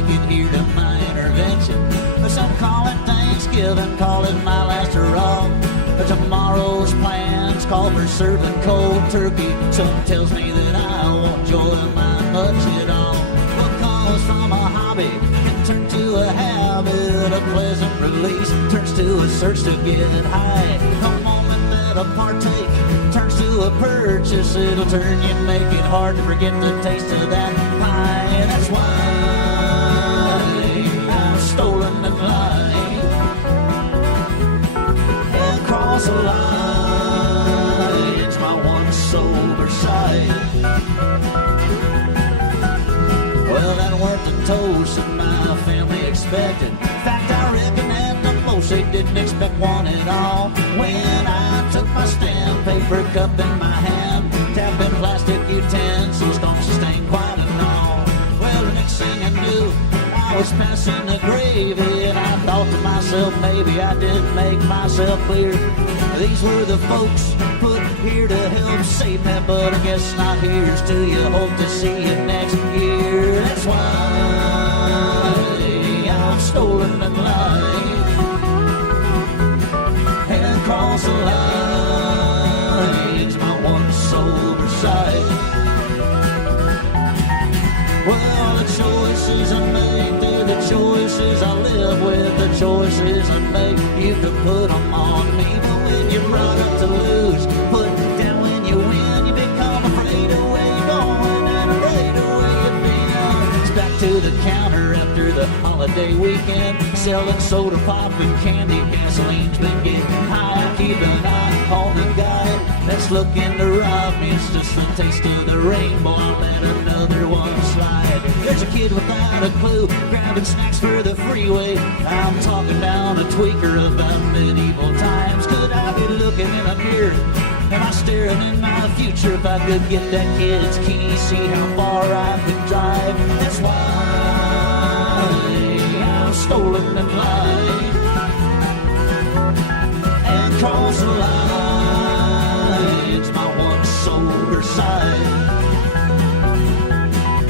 make it here to my intervention. Some call it Thanksgiving, call it my last hurrah. Tomorrow's plans call for serving cold turkey. Something tells me that I won't enjoy mine much at all. What comes from a hobby can turn to a habit. A pleasant release turns to a search to get high. The moment that a partake turns to a purchase, it'll turn you and make it hard to forget the taste of that pie. That's why I've stolen and lied and crossed the line. It's my one sober side. Well, that weren't the toast that my family expected. In fact, I reckon at the most they didn't expect one at all. When I took my stamp paper cup in my hand, tapping plastic utensils don't sustain quite an all. Well, the next thing I knew, I was passing the gravy, and I thought to myself, maybe I didn't make myself clear. These were the folks put here to help save that, but I guess not. Here's to you, hope to see you next year. That's why I've stolen and lied and crossed the line. It's my one sober side. Well, the choices I make, they're the choices I live with. The choices I make, you can put them on me. But when you're brought up to lose, put down when you win, you become afraid of where you're going and afraid of where you've been. It's back to the counter after the holiday weekend, selling soda pop and candy. Gasoline's been getting high. I keep an eye on the guy that's looking to rob me. It's just the taste of the rainbow. I'll let another one slide. There's a kid without a clue, grabbing snacks for the freeway. I'm talking down a tweaker about medieval times. Could I be looking in a mirror? Am I staring in my future? If I could get that kid's key, see how far I could drive. That's why I've stolen and lied and crossed the line. It's my one sober side.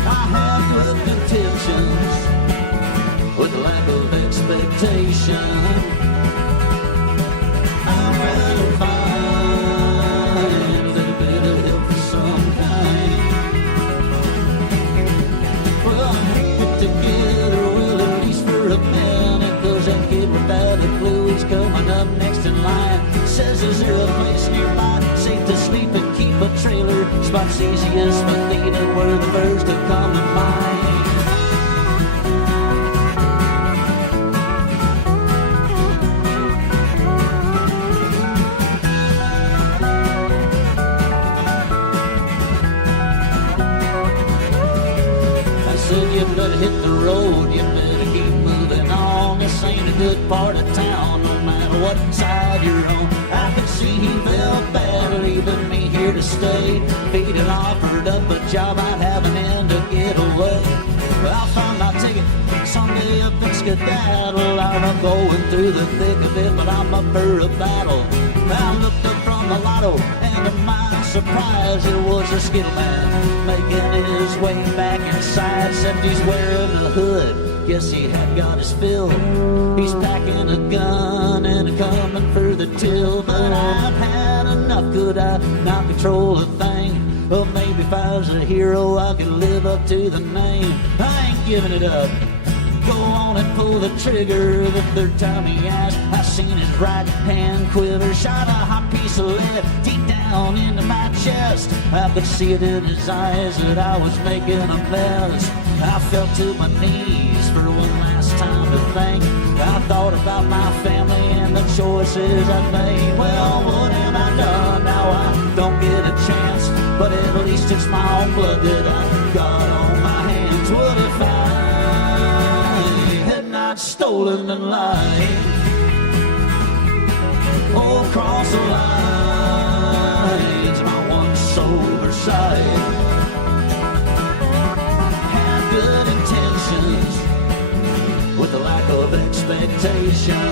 I have good intentions with lack of expectation. I'm rather find a little bit of help of some kind. Well, I'm put together, well, at least for a minute, 'cause that kid without a clue, he's coming up next in line. Says, is there a place nearby safe to sleep and keep a trailer? Spots easiest for leading were the first to come to mind. I said, you better hit the road, you better keep moving on. This ain't a good part of town, no matter what side you're on. I could see he felt bad leaving me here to stay. If he'd offered up a job, I'd have an end to get away. Well, I'll find my ticket someday up in skedaddle. I'm not going through the thick of it, but I'm up for a battle. I looked up from the lotto, and to my surprise, it was a skittle man making his way back inside. Except he's wearing a hood, guess he had got his fill. He's packing a gun and coming for the till. But I've had enough, could I not control a thing? Well, maybe if I was a hero, I could live up to the name. I ain't giving it up. Go on and pull the trigger. The third time he asked, I seen his right hand quiver. Shot a hot piece of lead deep down into my chest. I could see it in his eyes that I was making a mess. I fell to my knees for one last time to think. I thought about my family and the choices I made. Well, what have I done? Now I don't get a chance, but at least it's my own blood that I got on my hands. What if I had not stolen and lied? Oh, cross the line, it's my one sober side. Had good intentions with a lack of expectation.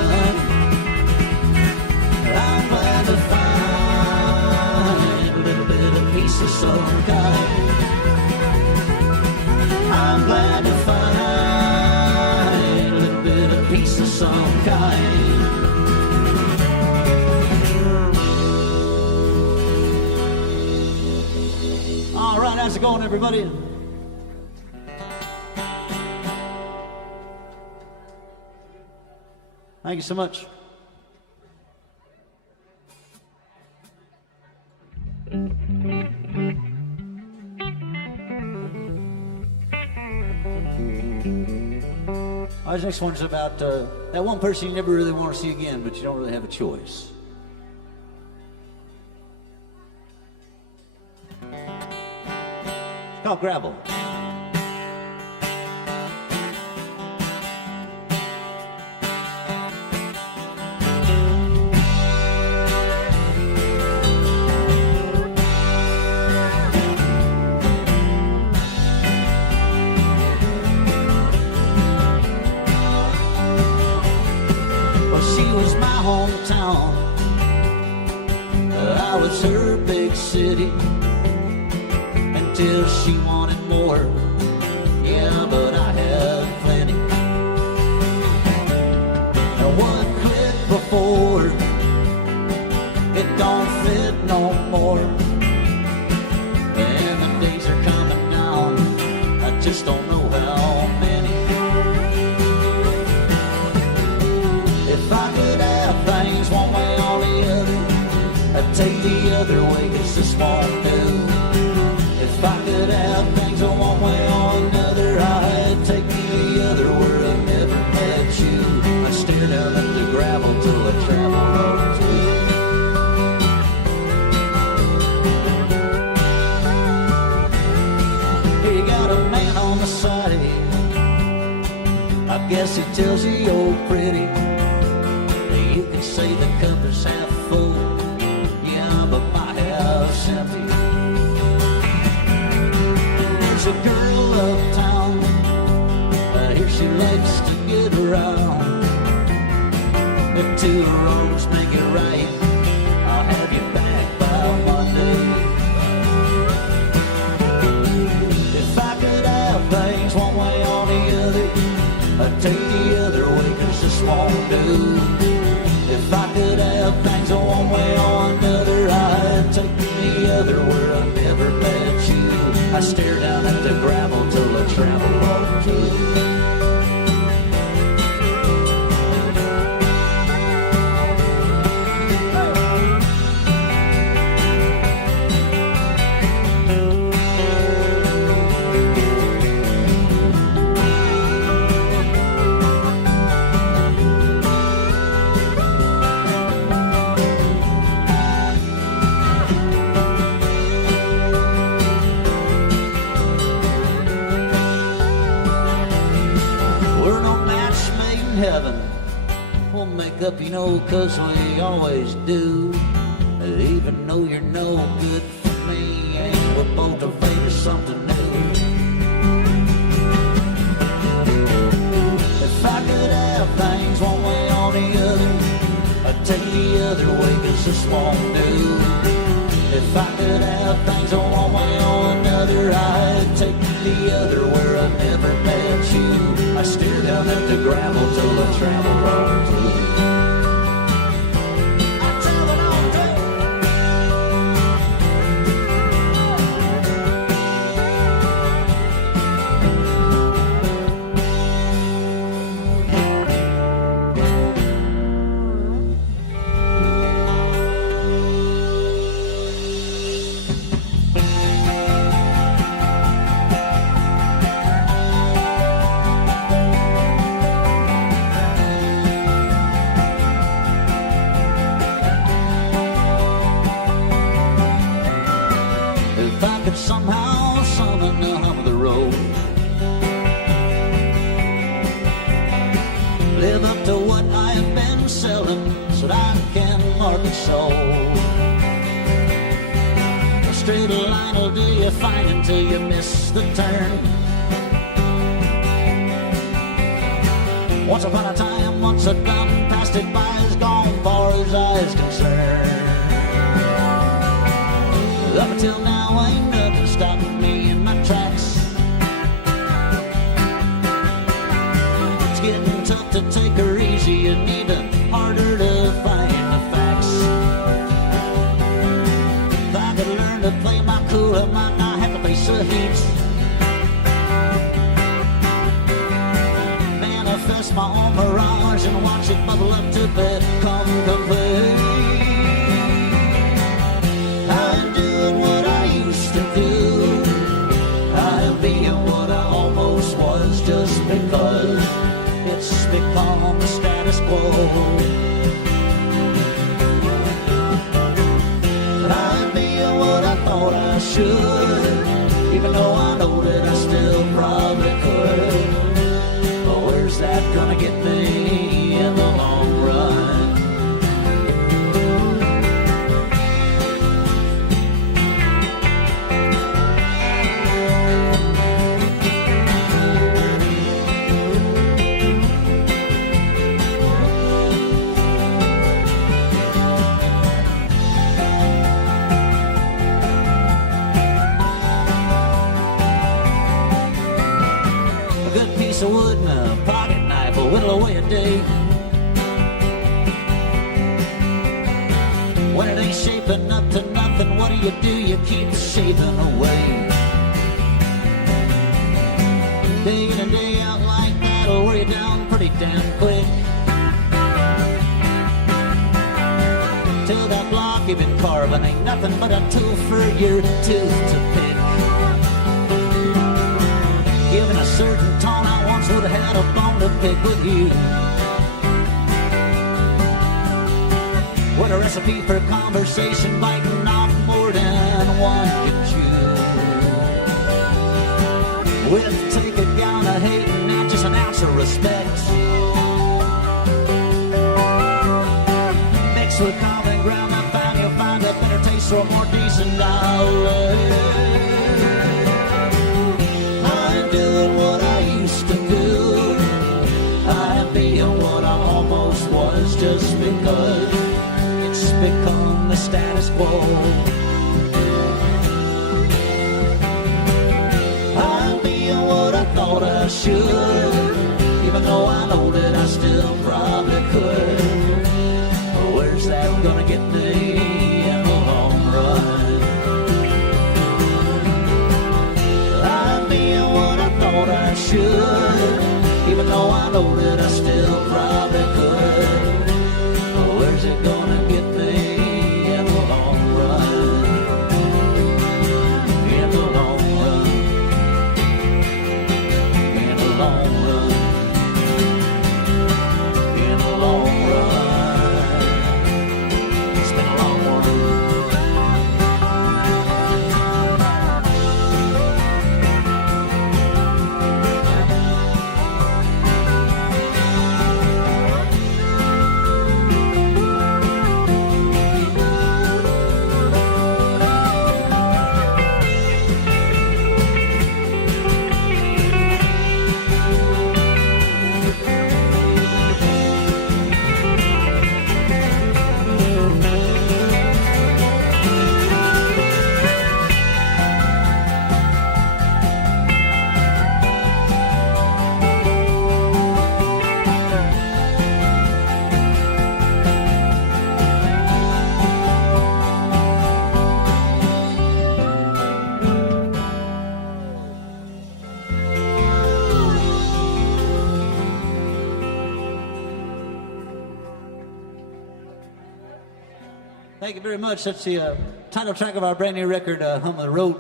I'm glad to find a little bit of peace of some kind. I'm glad to find piece of some kind. All right, how's it going, everybody? Thank you so much. This next one's about that one person you never really want to see again, but you don't really have a choice. It's called Gravel. Hometown, I was her big city until she wanted more. Yeah, but I had plenty. And one click before, it don't fit no more. And the days are coming down, I just don't know how many. If I could have things one way or the other, I'd take the other way, 'cause this won't do. If I could have things one way or another, I'd take the other where I never met you. I stare down at the gravel till I travel on through. Here you got a man on the side, I guess he tells you you're pretty. You can say the cup is half full, yeah, but my half's empty. There's a girl uptown, I hear she likes to get around. If two roads make it right, I'll have you back by Monday. If I could have things one way or the other, I'd take the other way, 'cause this won't do. If I could have things one way or another, I'd take the other where I never met you. I stare down at the gravel till I travel all through. Heaven, we'll make up, you know, 'cause we always do. Even though you're no good for me, and we're both afraid of something new. If I could have things one way or the other, I'd take the other way, 'cause this won't do. If I could have things one way or another, I'd take the other where I never met you. I stare down at the gravel till I travel all through. I travel all through. Somehow summon up the road, live up to what I have been selling, so that I can market sold. A straight line will do you fine until you miss the turn. Once upon a time, once I done passed it by, is gone far as eyes concerned. Up until now, ain't nothing stopping me in my tracks. It's getting tough to take her easy and even harder to find the facts. If I could learn to play my cool, I might not have to face the heat. Manifest my own mirage and watch it bubble up to become complete. I'm doing what I used to do. I am being what I almost was just because it's become the status quo. I'm being what I thought I should, even though I know that I still probably could. But where's that gonna get me in the long run? A wood and a pocket knife will whittle away a day. When it ain't shaping up to nothing, what do? You keep shaving away. Day in and day out like that'll wear you down pretty damn quick. Till that block you've been carving ain't nothing but a tool for your tooth to pick. Given a certain tone, I once would have had a bone to pick with you. What a recipe for conversation, biting off more than one can chew. With take a gallon of hate and not just an ounce of respect. Mixed with common ground, I found you'll find a better taste or a more decent outlet. Doing what I used to do. I'm being what I almost was just because it's become the status quo. I'm being what I thought I should, even though I know that I still probably could. But where's that gonna get me in the long run? What I should, even though I know that I still probably could. But where's it gonna get me in the long run? In the long run. In the long run. In the long run. It's been a long one. Thank you very much. That's the title track of our brand new record, Hum of the Road.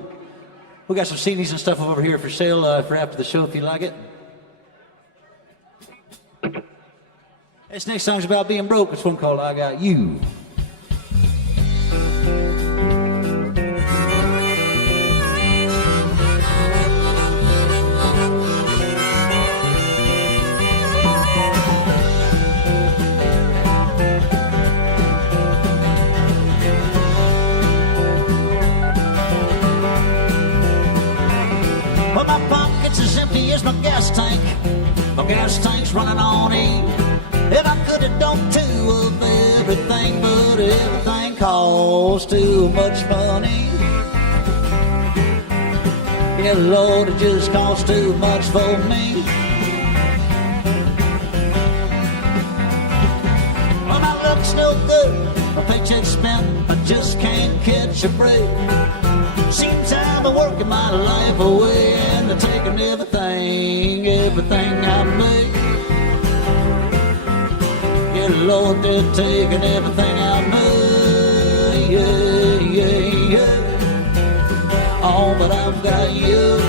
We got some CDs and stuff over here for sale for after the show if you like it. This next song's about being broke. It's one called I Got You. Well, my pocket's as empty as my gas tank. My gas tank's running on E. If I could have done two of everything, but everything costs too much money. Yeah, Lord, it just costs too much for me. no good. My paycheck's spent, I just can't catch a break. Seems I've been working my life away, and they're taking everything I make. Yeah, Lord, they're taking everything I make. Yeah, yeah, yeah. Oh, but I've got you.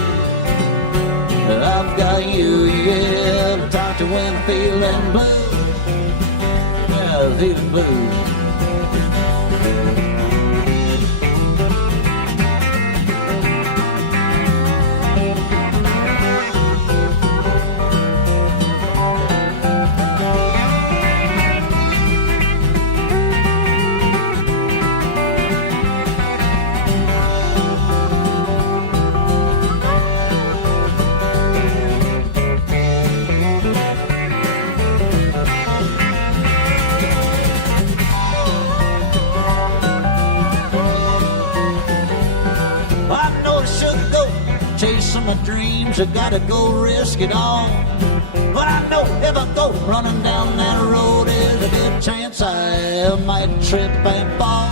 I've got you, yeah, to talk to when I'm feeling blue. Yeah, feeling blue. Chasing my dreams, I gotta go risk it all. But I know if I go running down that road, there's a good chance I might trip and fall.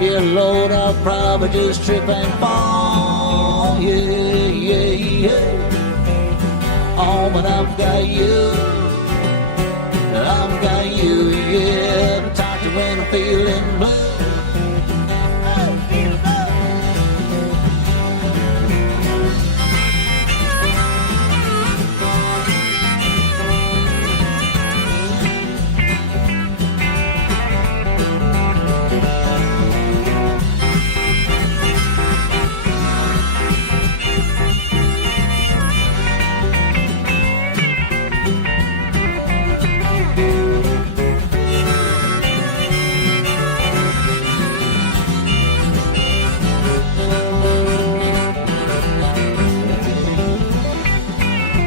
Yeah, Lord, I'll probably just trip and fall. Yeah, yeah, yeah. Oh, but I've got you. I've got you, yeah, to talk to when I'm feeling blue.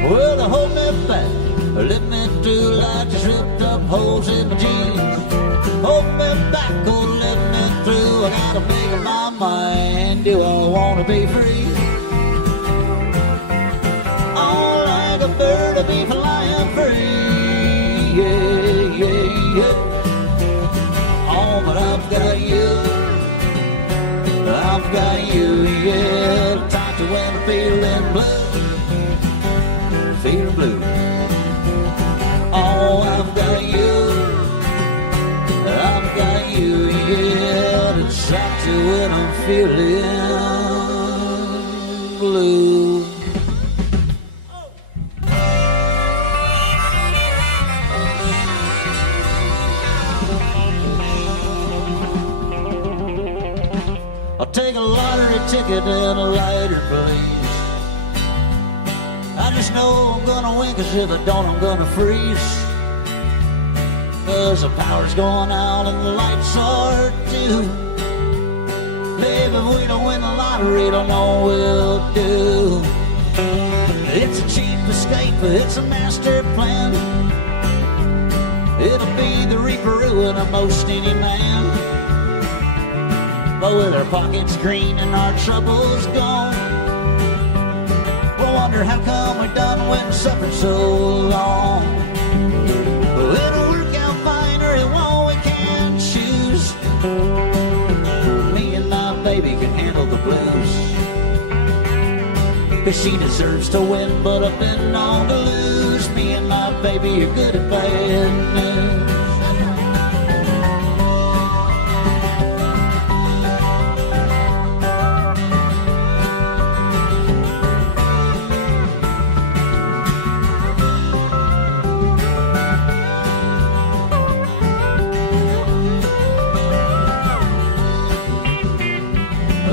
Well, they hold me back, let me through like just ripped up holes in my jeans. Hold me back, oh, let me through. I gotta make up my mind. Do I wanna be free? Oh, like a bird, I'll be flying free. Yeah, yeah, yeah. Oh, but I've got you. I've got you, yeah. To talk to when I'm feeling blue. Feeling blue. Oh, I've got you. I've got you, yeah, to talk to when I'm feeling blue. I'll take a lottery ticket and a lighter, please. I just know I'm gonna win, 'cause if I don't, I'm gonna freeze. 'Cause the power's going out and the lights are too. Baby, if we don't win the lottery, don't know what we'll do. It's a cheap escape, but it's a master plan. It'll be the reaper ruin of most any man. But with our pockets green and our troubles gone, we'll wonder how come we done went suffering so long. Well, it'll work out fine or it won't, we can't choose. Me and my baby can handle the blues. 'Cause she deserves to win, but I've been known to lose. Me and my baby are good at bad news.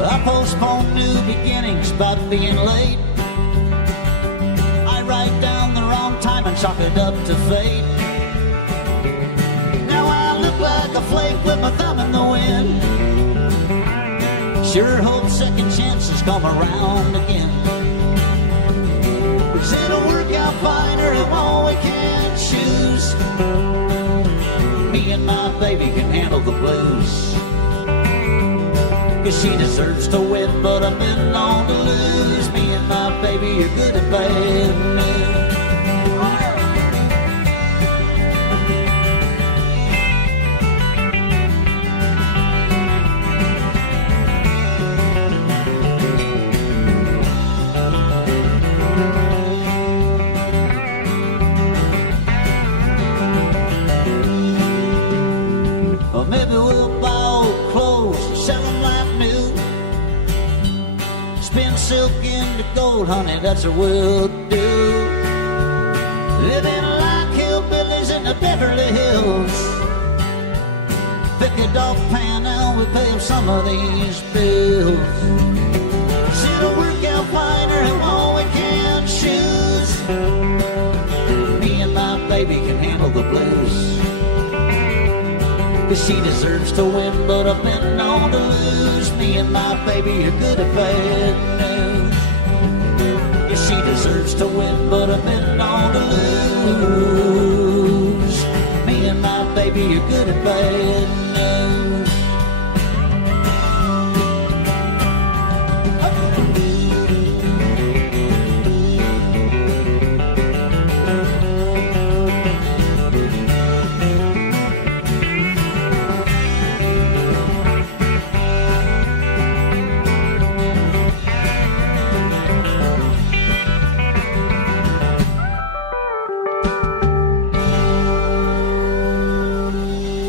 I postpone new beginnings by being late. I write down the wrong time and chalk it up to fate. Now I look like a flake with my thumb in the wind. Sure hope second chances come around again. 'Cause it'll work out fine or it won't, we can't choose. Me and my baby can handle the blues. 'Cause she deserves to win, but I've been known to lose. Me and my baby are good at bad news. honey, that's what we'll do. Living like hillbillies in the Beverly Hills. Pick a dog pan and we pay up some of these bills. See the workout fighter and all we can choose. Me and my baby can handle the blues. 'Cause she deserves to win, but I've been known to lose. Me and my baby are good at bad news. Yeah, she deserves to win, but I've been known to lose. Me and my baby are good at bad news.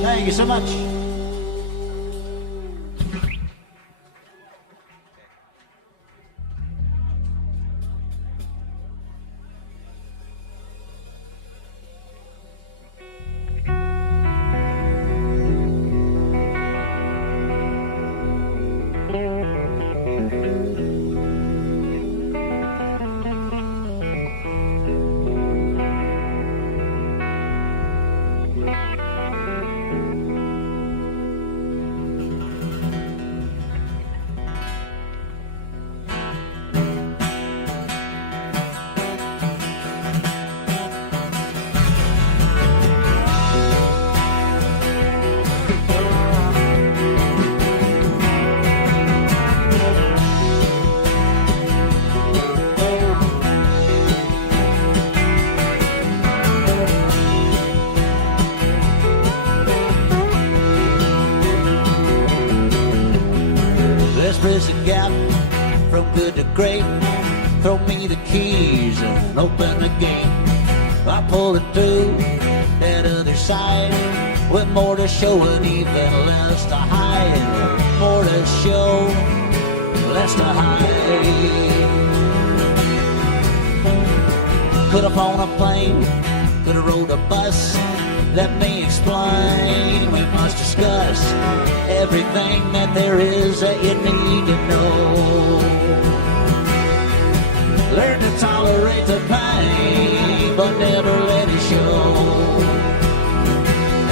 Thank you so much. Bridge the gap from good to great. Throw me the keys and open the gate. I pull it through that other side with more to show and even less to hide. More to show, less to hide. Could have flown a plane, could have rode a bus. Let me explain, we must discuss everything that there is that you need to know. Learn to tolerate the pain, but never let it show.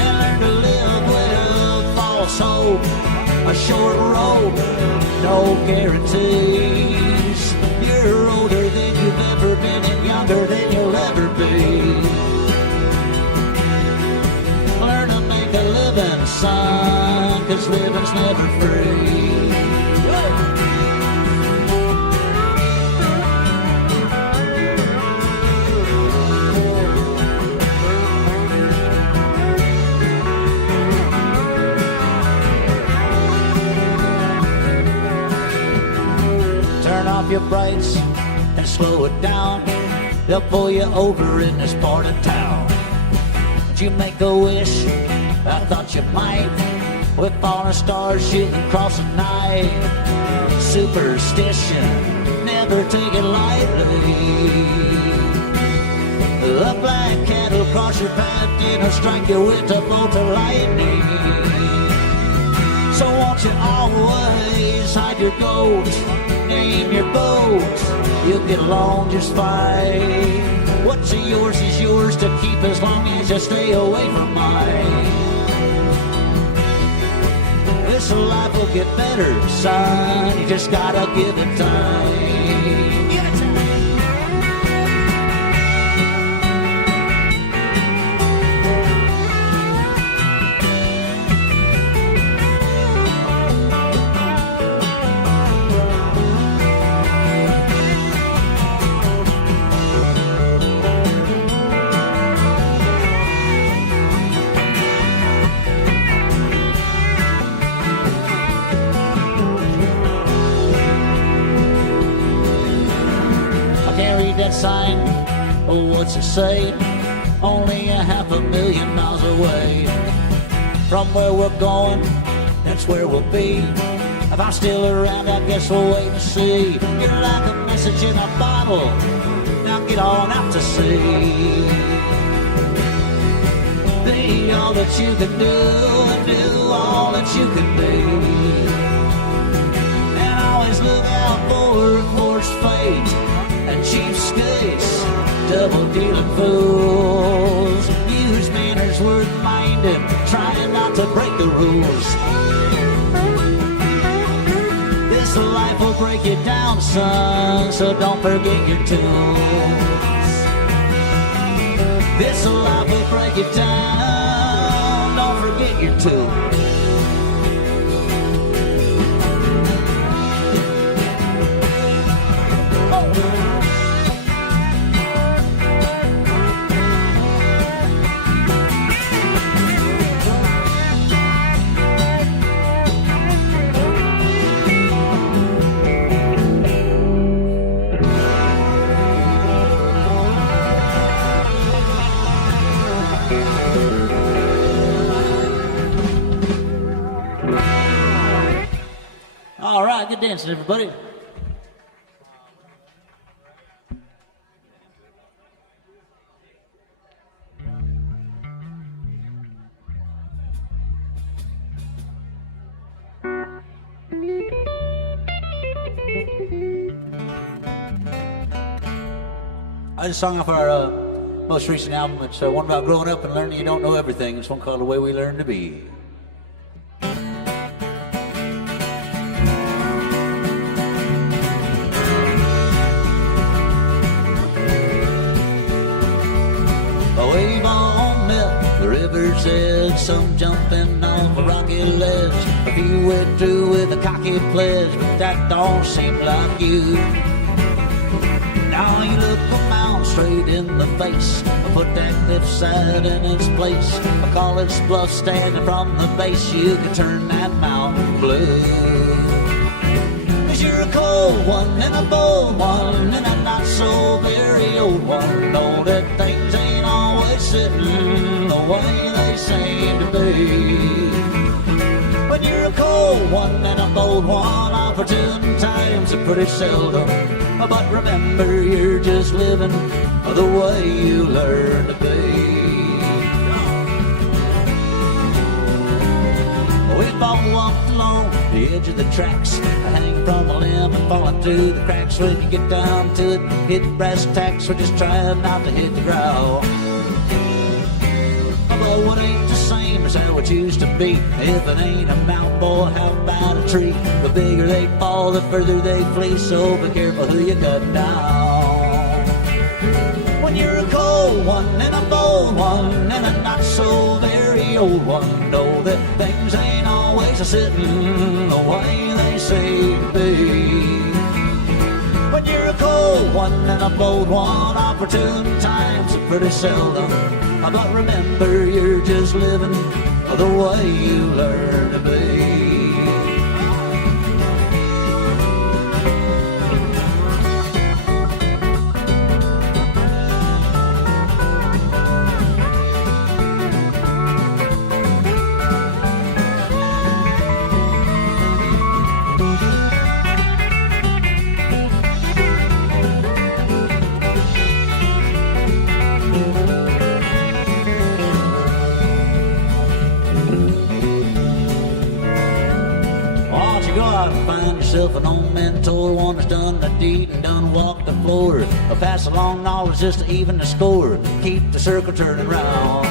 And learn to live with false hope, a short road, no guarantees. You're older than you've ever been and younger than you'll ever be. Living, son, 'cause living's never free. Turn off your brights and slow it down. They'll pull you over in this part of town. Would you make a wish? I thought you might, with falling stars shooting across the night. Superstition, never take it lightly. A black cat will cross your path and will strike you with a bolt of lightning. So won't you always hide your gold, name your boat, you'll get along just fine. What's yours is yours to keep as long as you stay away from mine. This life will get better, son. You just gotta give it time. Give it time. That sign, oh, what's it say? Only a 500,000 miles away from where we're going, that's where we'll be. If I'm still around, I guess we'll wait and see. You're like a message in a bottle. Now get on out to sea. Be all that you can do and do all that you can be. And always look out for forced fate and cheapskates, double-dealing fools. Use manners worth minding, trying not to break the rules. This life will break you down, son, so don't forget your tools. This life will break you down, don't forget your tools. All right, good dancing, everybody. I just sung off our most recent album. It's one about growing up and learning you don't know everything. It's one called The Way We Learn to Be. We've all met the river's edge, some jumping off a rocky ledge, a few went through with a cocky pledge, but that don't seem like you. Now you look a mountain straight in the face, put that cliffside in its place, a college bluff standing from the base, you can turn that mountain blue. 'Cause you're a cold one and a bold one and a not so very old one. Know that things ain't always sitting the way they seem to be. But you're a cold one and a bold one, opportune times are pretty seldom. But remember, you're just living the way you learn to be. We've all walked along the edge of the tracks, hang from a limb and falling through the cracks. When you get down to it, hit brass tacks, we're just trying not to hit the ground. But what ain't the same as how it used to be. If it ain't a mountain, boy, how about a tree? The bigger they fall, the further they flee, so be careful who you cut down. When you're a cold one and a bold one and a not so very old one, know that things ain't always a sitting the way they say to be. When you're a cold one and a bold one, opportune times are pretty seldom. But remember, you're just living the way you learn to be. Find yourself an old mentor, one that's done the deed and done walked the floor. Pass along knowledge just to even the score. Keep the circle turning round.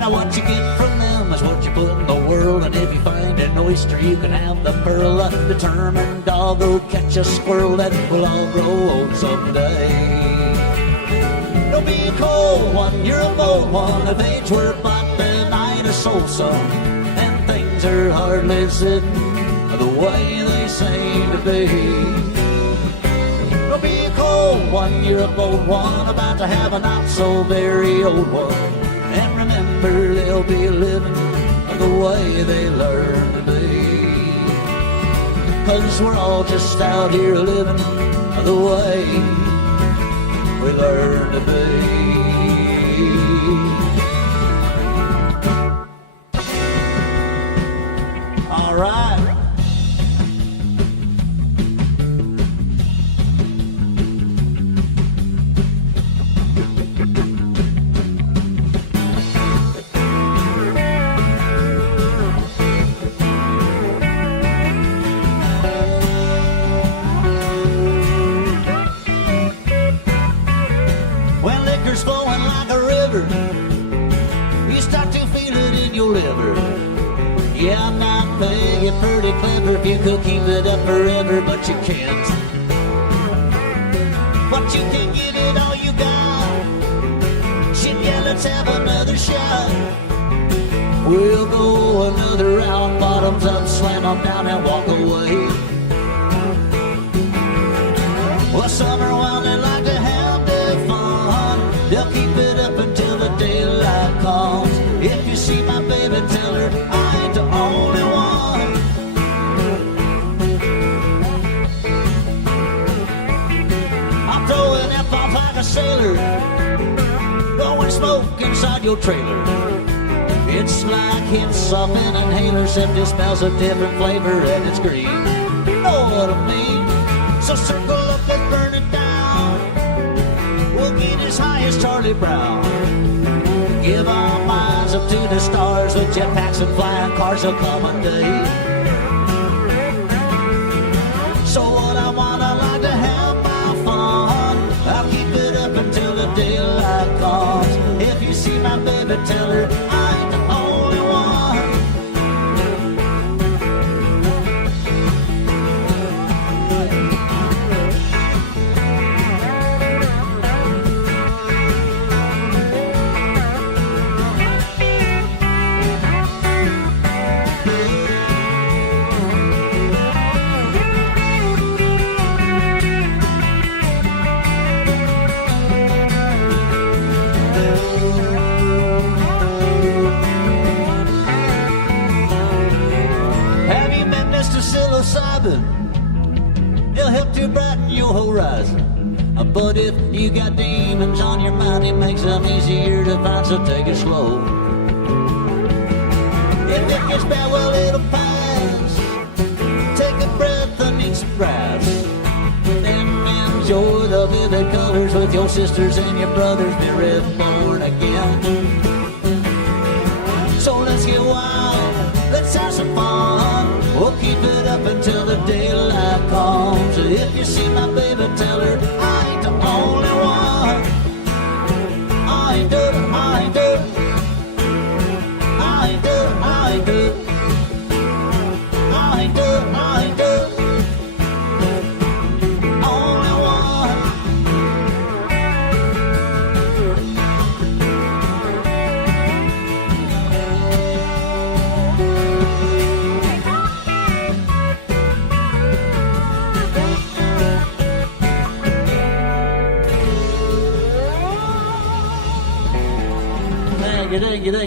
Now what you get from them is what you put in the world. And if you find an oyster, you can have the pearl. A determined dog will catch a squirrel, that will all grow old someday. Don't be a cold one, you're a bold one. If age were but then I ain't a soul son. And things are hardly sitting the way they seem to be. Don't be a cold one, you're a bold one, about to have a not so very old one. And remember, they'll be living the way they learn to be. 'Cause we're all just out here living the way we learn to be. All right. water's flowing like a river. You start to feel it in your liver. Yeah, I'm not big, you're pretty clever if you could keep it up forever, but you can't. But you can give it all you got. Shit, yeah, let's have another shot. We'll go another round, bottoms up, slam them down and walk away. Well, summer wild, they like to have their fun. They'll keep it up until the daylight comes. If you see my baby, tell her I ain't the only one. I'm throwing that pop like a sailor, blowing smoke inside your trailer. It's like it's off an inhaler, except it smells a different flavor and it's green. You know what I mean? So circle up and burn it down. We'll get as high as Charlie Brown. Give our minds up to the stars with jetpacks and flying cars. There'll come a day. So what I want, I like to have my fun. I'll keep it up until the daylight comes. If you see my baby, tell her I ain't the only one. It'll help to brighten your horizon. But if you got demons on your mind, it makes them easier to find, so take it slow. If it gets bad, well, it'll pass. Take a breath and eat some grass. Then enjoy the vivid colors with your sisters and your brothers. Be reborn again. So let's get wild, let's have some fun. We'll keep it up until the daylight comes. If you see my baby, tell her I ain't the only one. I ain't do, I ain't do, I ain't do, I ain't do, I ain't do, I ain't do, only one.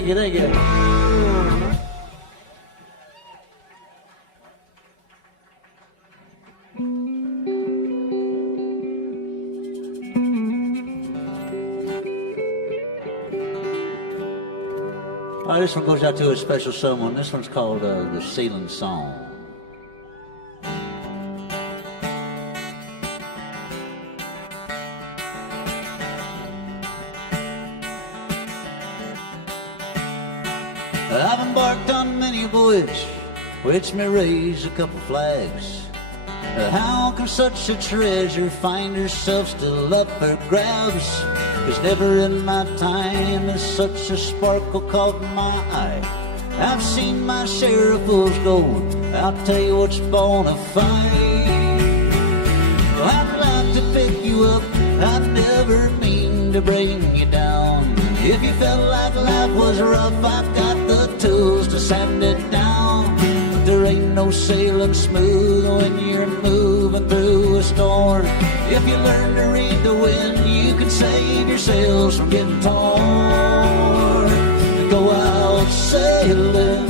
Thank you. This one goes out to a special someone. This one's called the Ceiling Song. I've embarked on many a voyage, which may raise a couple flags. How can such a treasure find herself still up for grabs? 'Cause never in my time has such a sparkle caught my eye. I've seen my share of fool's gold, I'll tell you what's bona fide. I'd like to pick you up, I'd never mean to bring you down. If you felt like life was rough, I've got the tools to sand it down. There ain't no sailing smooth when you're moving through a storm. If you learn to read the wind, you can save your sails from getting torn. Go out sailing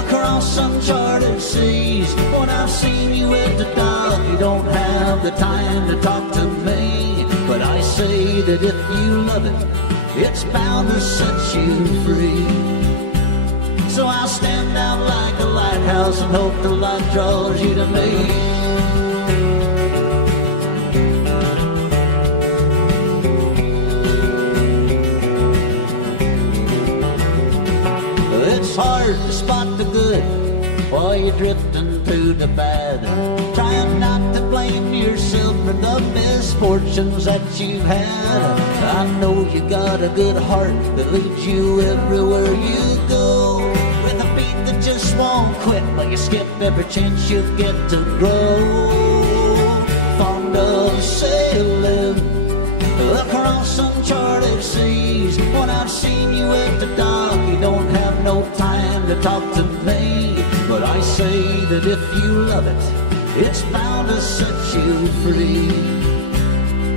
across uncharted seas. When I've seen you at the dock, you don't have the time to talk to me. But I say that if you love it, it's bound to set you free. So I'll stand out like a lighthouse and hope the light draws you to me. It's hard to spot the good while you're drifting through the bad. Trying not to blame blame yourself for the misfortunes that you've had. I know you got a good heart that leads you everywhere you go, with a beat that just won't quit, but you skip every chance you get to grow. Fond of sailing across uncharted seas. When I've seen you at the dock, you don't have no time to talk to me. But I say that if you love it, it's bound to set you free.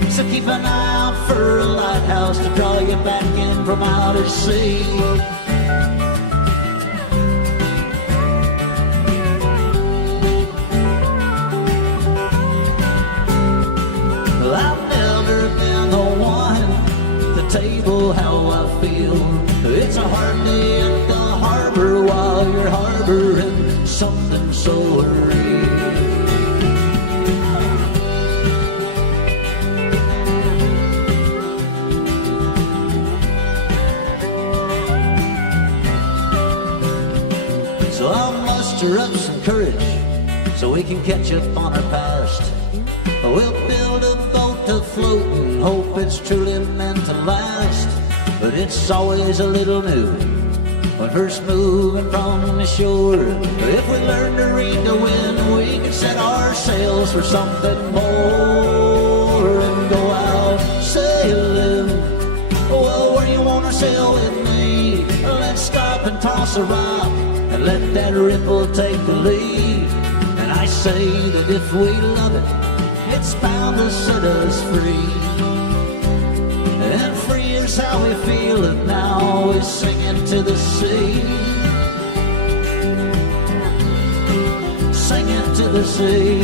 So keep an eye out for a lighthouse to draw you back in from outer sea. Well, I've never been the one to table how I feel. It's a hard day at the harbor while you're harboring something so real. So I'll muster up some courage so we can catch up on our past. We'll build a boat to float and hope it's truly meant to last. But it's always a little new when first moving from the shore. If we learn to read the wind, we can set our sails for something more and go out sailing. Well, where you wanna sail with me? Let's stop and toss a rock and let that ripple take the lead. And I say that if we love it, it's bound to set us free. And free is how we feel it now, is singing to the sea. Singing to the sea.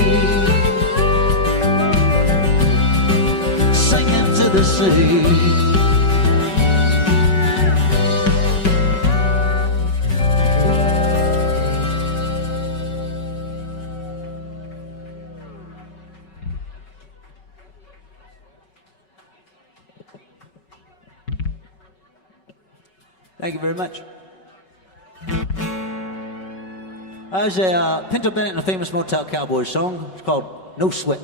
Singing to the sea. Thank you very much. That was a Pinto Bennett and a famous Motel Cowboys song. It's called No Sweat.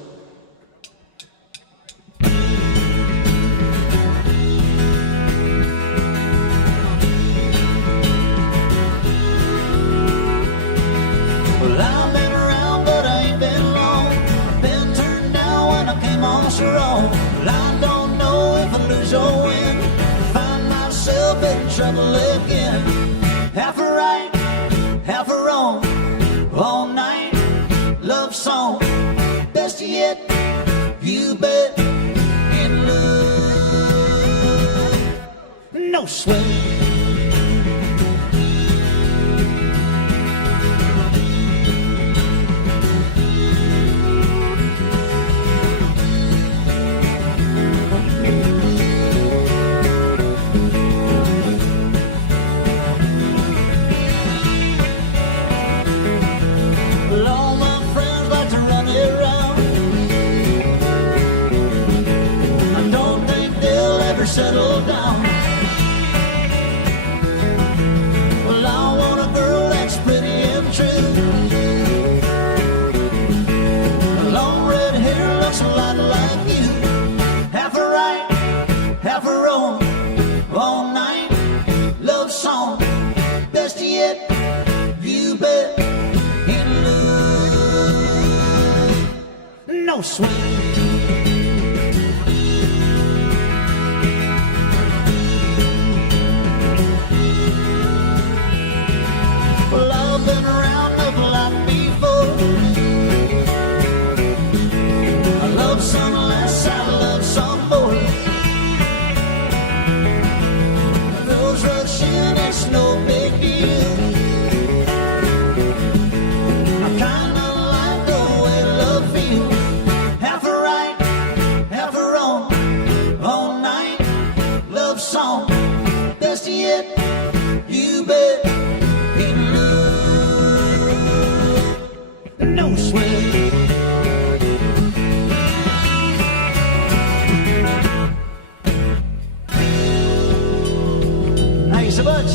Well, I've been around, but I ain't been long. Been turned down when I came on strong. Well, I don't know if I lose or win. Myself in trouble again. Half a right, half a wrong. All night, love song. Best yet, you bet. In love, no sweat. Settle down. Well, I want a girl that's pretty and true. Long red hair looks a lot like you. Half a right, half a wrong. All night, love song. Best yet, you bet. In love, no sweat. Been around the block before. I love some less, I love some more. Those rushing, it's no big deal. I kinda like the way love feels. Half a right, half a wrong. All night, love song. Best yet, you bet. No sweat. Thank you so much.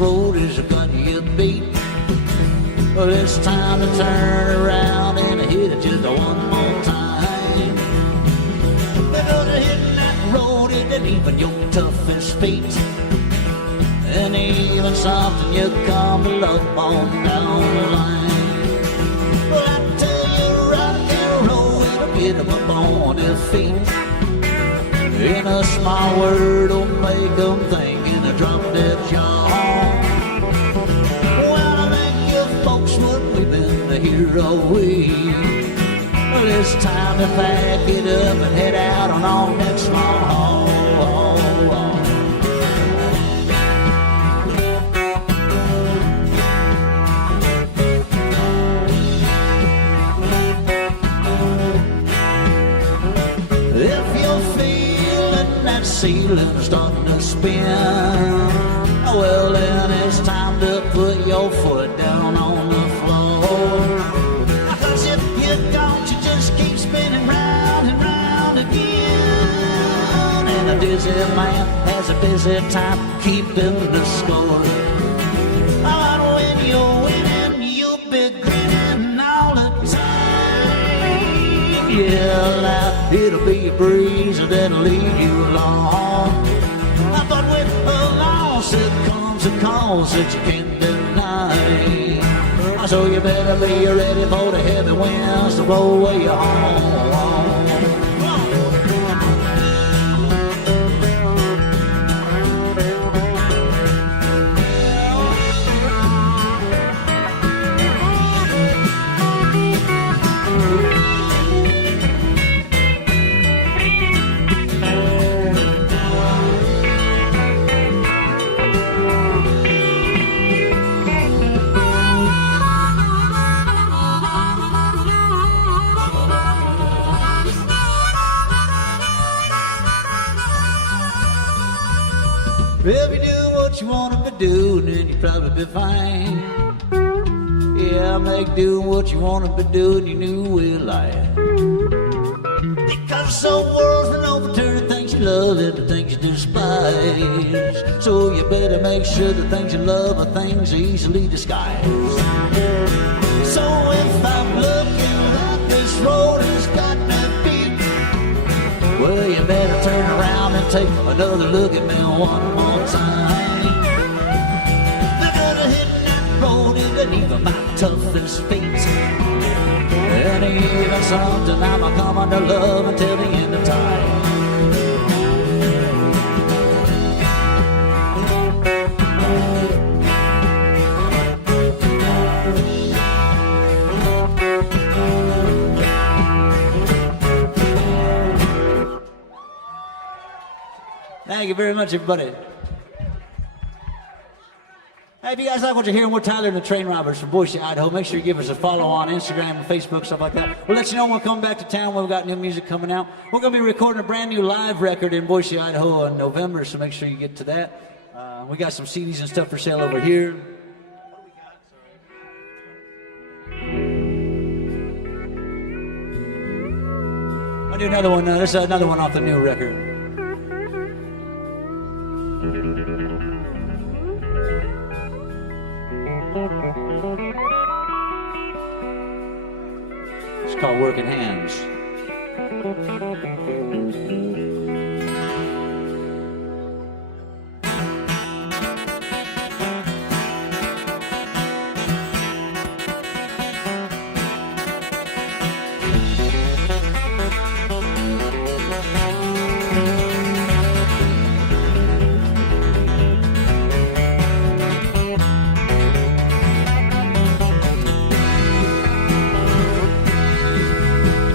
road has got you beat. Well, it's time to turn around and hit it just one more time. Because hitting that road isn't even your toughest feat, and even something you come to love on down the line. Well, I tell you, rock and roll, it'll get them up on their feet. In a small word will make them think in a drum dead John. Well, I think you folks would we've been here a week. Well, it's time to pack it up and head out on our next small haul. If you're feeling that ceiling starting to spin, well then it's time to put your foot down on the floor. Because if you don't, you just keep spinning round and round again. And a dizzy man has a busy time keeping the score. But when you're winning, you'll be grinning all the time. Yeah, now it'll be a breeze that'll lead you along. But with a loss, it comes a cause that you can't deny. So you better be ready for the heavy winds to blow away your home. If you do what you want to be doing, then you'll probably be fine. Yeah, make do what you want to be doing, you knew we'd lie. Because the world's been overturning things you love and the things you despise. So you better make sure the things you love are things easily disguised. So if I'm looking like this road has got me beat, well, you better turn around and take another look at me one more time. Because hitting that road isn't even my toughest feat, and even something I'm coming to love until the end of time. Thank you very much, everybody. Hey, if you guys like what you're hearing, we're Tylor and the Train Robbers from Boise, Idaho. Make sure you give us a follow on Instagram and Facebook, stuff like that. We'll let you know when we're coming back to town, when we've got new music coming out. We're going to be recording a brand new live record in Boise, Idaho in November, so make sure you get to that. We got some CDs and stuff for sale over here. I'll do another one. This is another one off the new record. It's called Working Hands.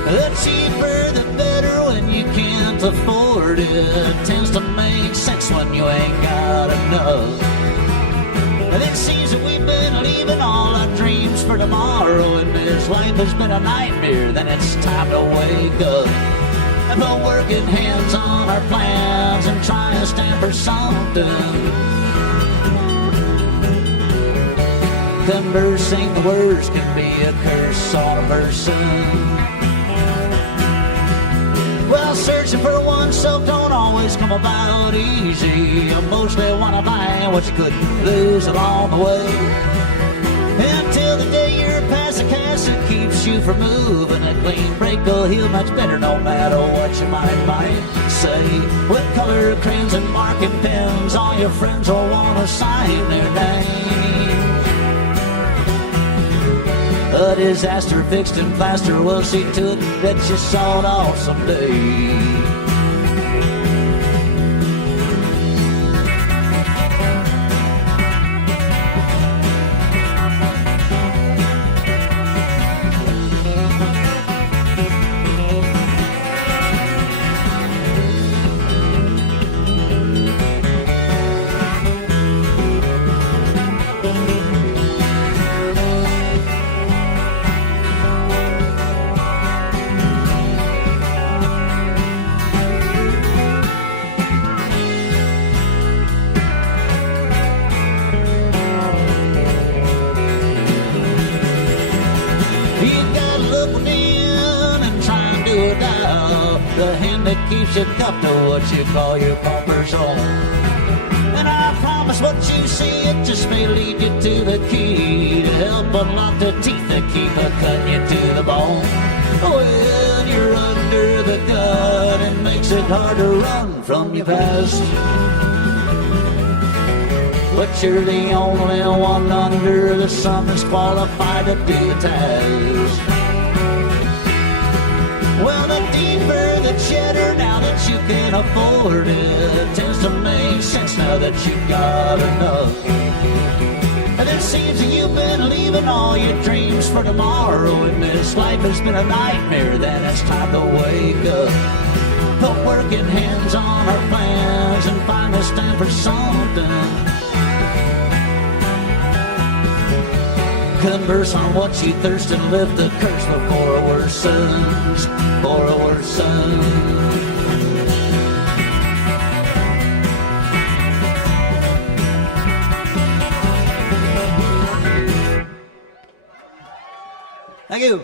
The cheaper the better when you can't afford it. It tends to make sense when you ain't got enough. And it seems that we've been leaving all our dreams for tomorrow, and this life has been a nightmare, then it's time to wake up and put working hands on our plans and try to stand for something. Conversing the words can be a curse on a person. Well, searching for oneself don't always come about easy. You mostly want to find what you couldn't lose along the way. Until the day you're past the cast that keeps you from moving. A clean break will heal much better no matter what your mind might say. With color crayons and marking pens, all your friends will want to sign their name. A disaster fixed in plaster will see to it that you saw it off someday. The hand that keeps you cupped to what you call your comfort zone. And I promise what you see, it just may lead you to the key to help unlock the teeth that keep cutting you to the bone. When you're under the gun, it makes it hard to run from your past. But you're the only one under the sun that's qualified to do the task. Well, the deeper the cheddar now that you can afford it tends to make sense now that you've got enough. And it seems that you've been leaving all your dreams for tomorrow, and this life has been a nightmare, then it's time to wake up. Put working hands on our plans and finally stand for something. Converse on what you thirst and lift the curse before our worst sins, for our worst sins. Thank you.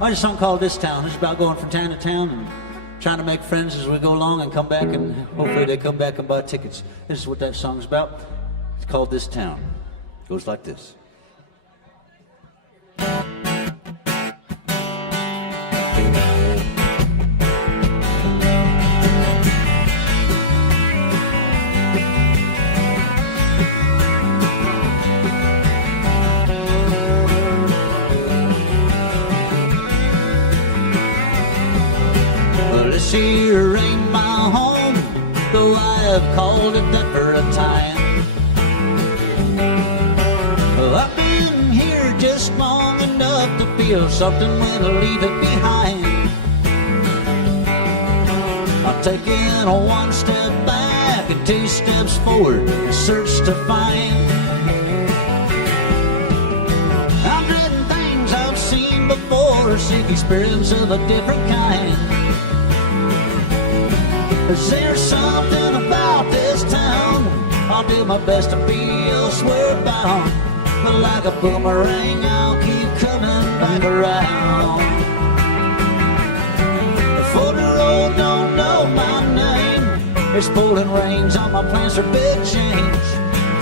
I just a song called This Town. It's about going from town to town and trying to make friends as we go along and come back, and hopefully they come back and buy tickets. This is what that song's about. It's called This Town. It goes like this. This here ain't my home, though I have called it that for a time. I've been here just long enough to feel something when I leave it behind. I'm taking a one step back and two steps forward in search to find. I'm dreading things I've seen before, seek experience of a different kind. Is there something about this town? I'll do my best to be elsewhere bound, but like a boomerang I'll keep coming back around. The 40-year-old don't know my name. It's pulling reins on my plans for big change.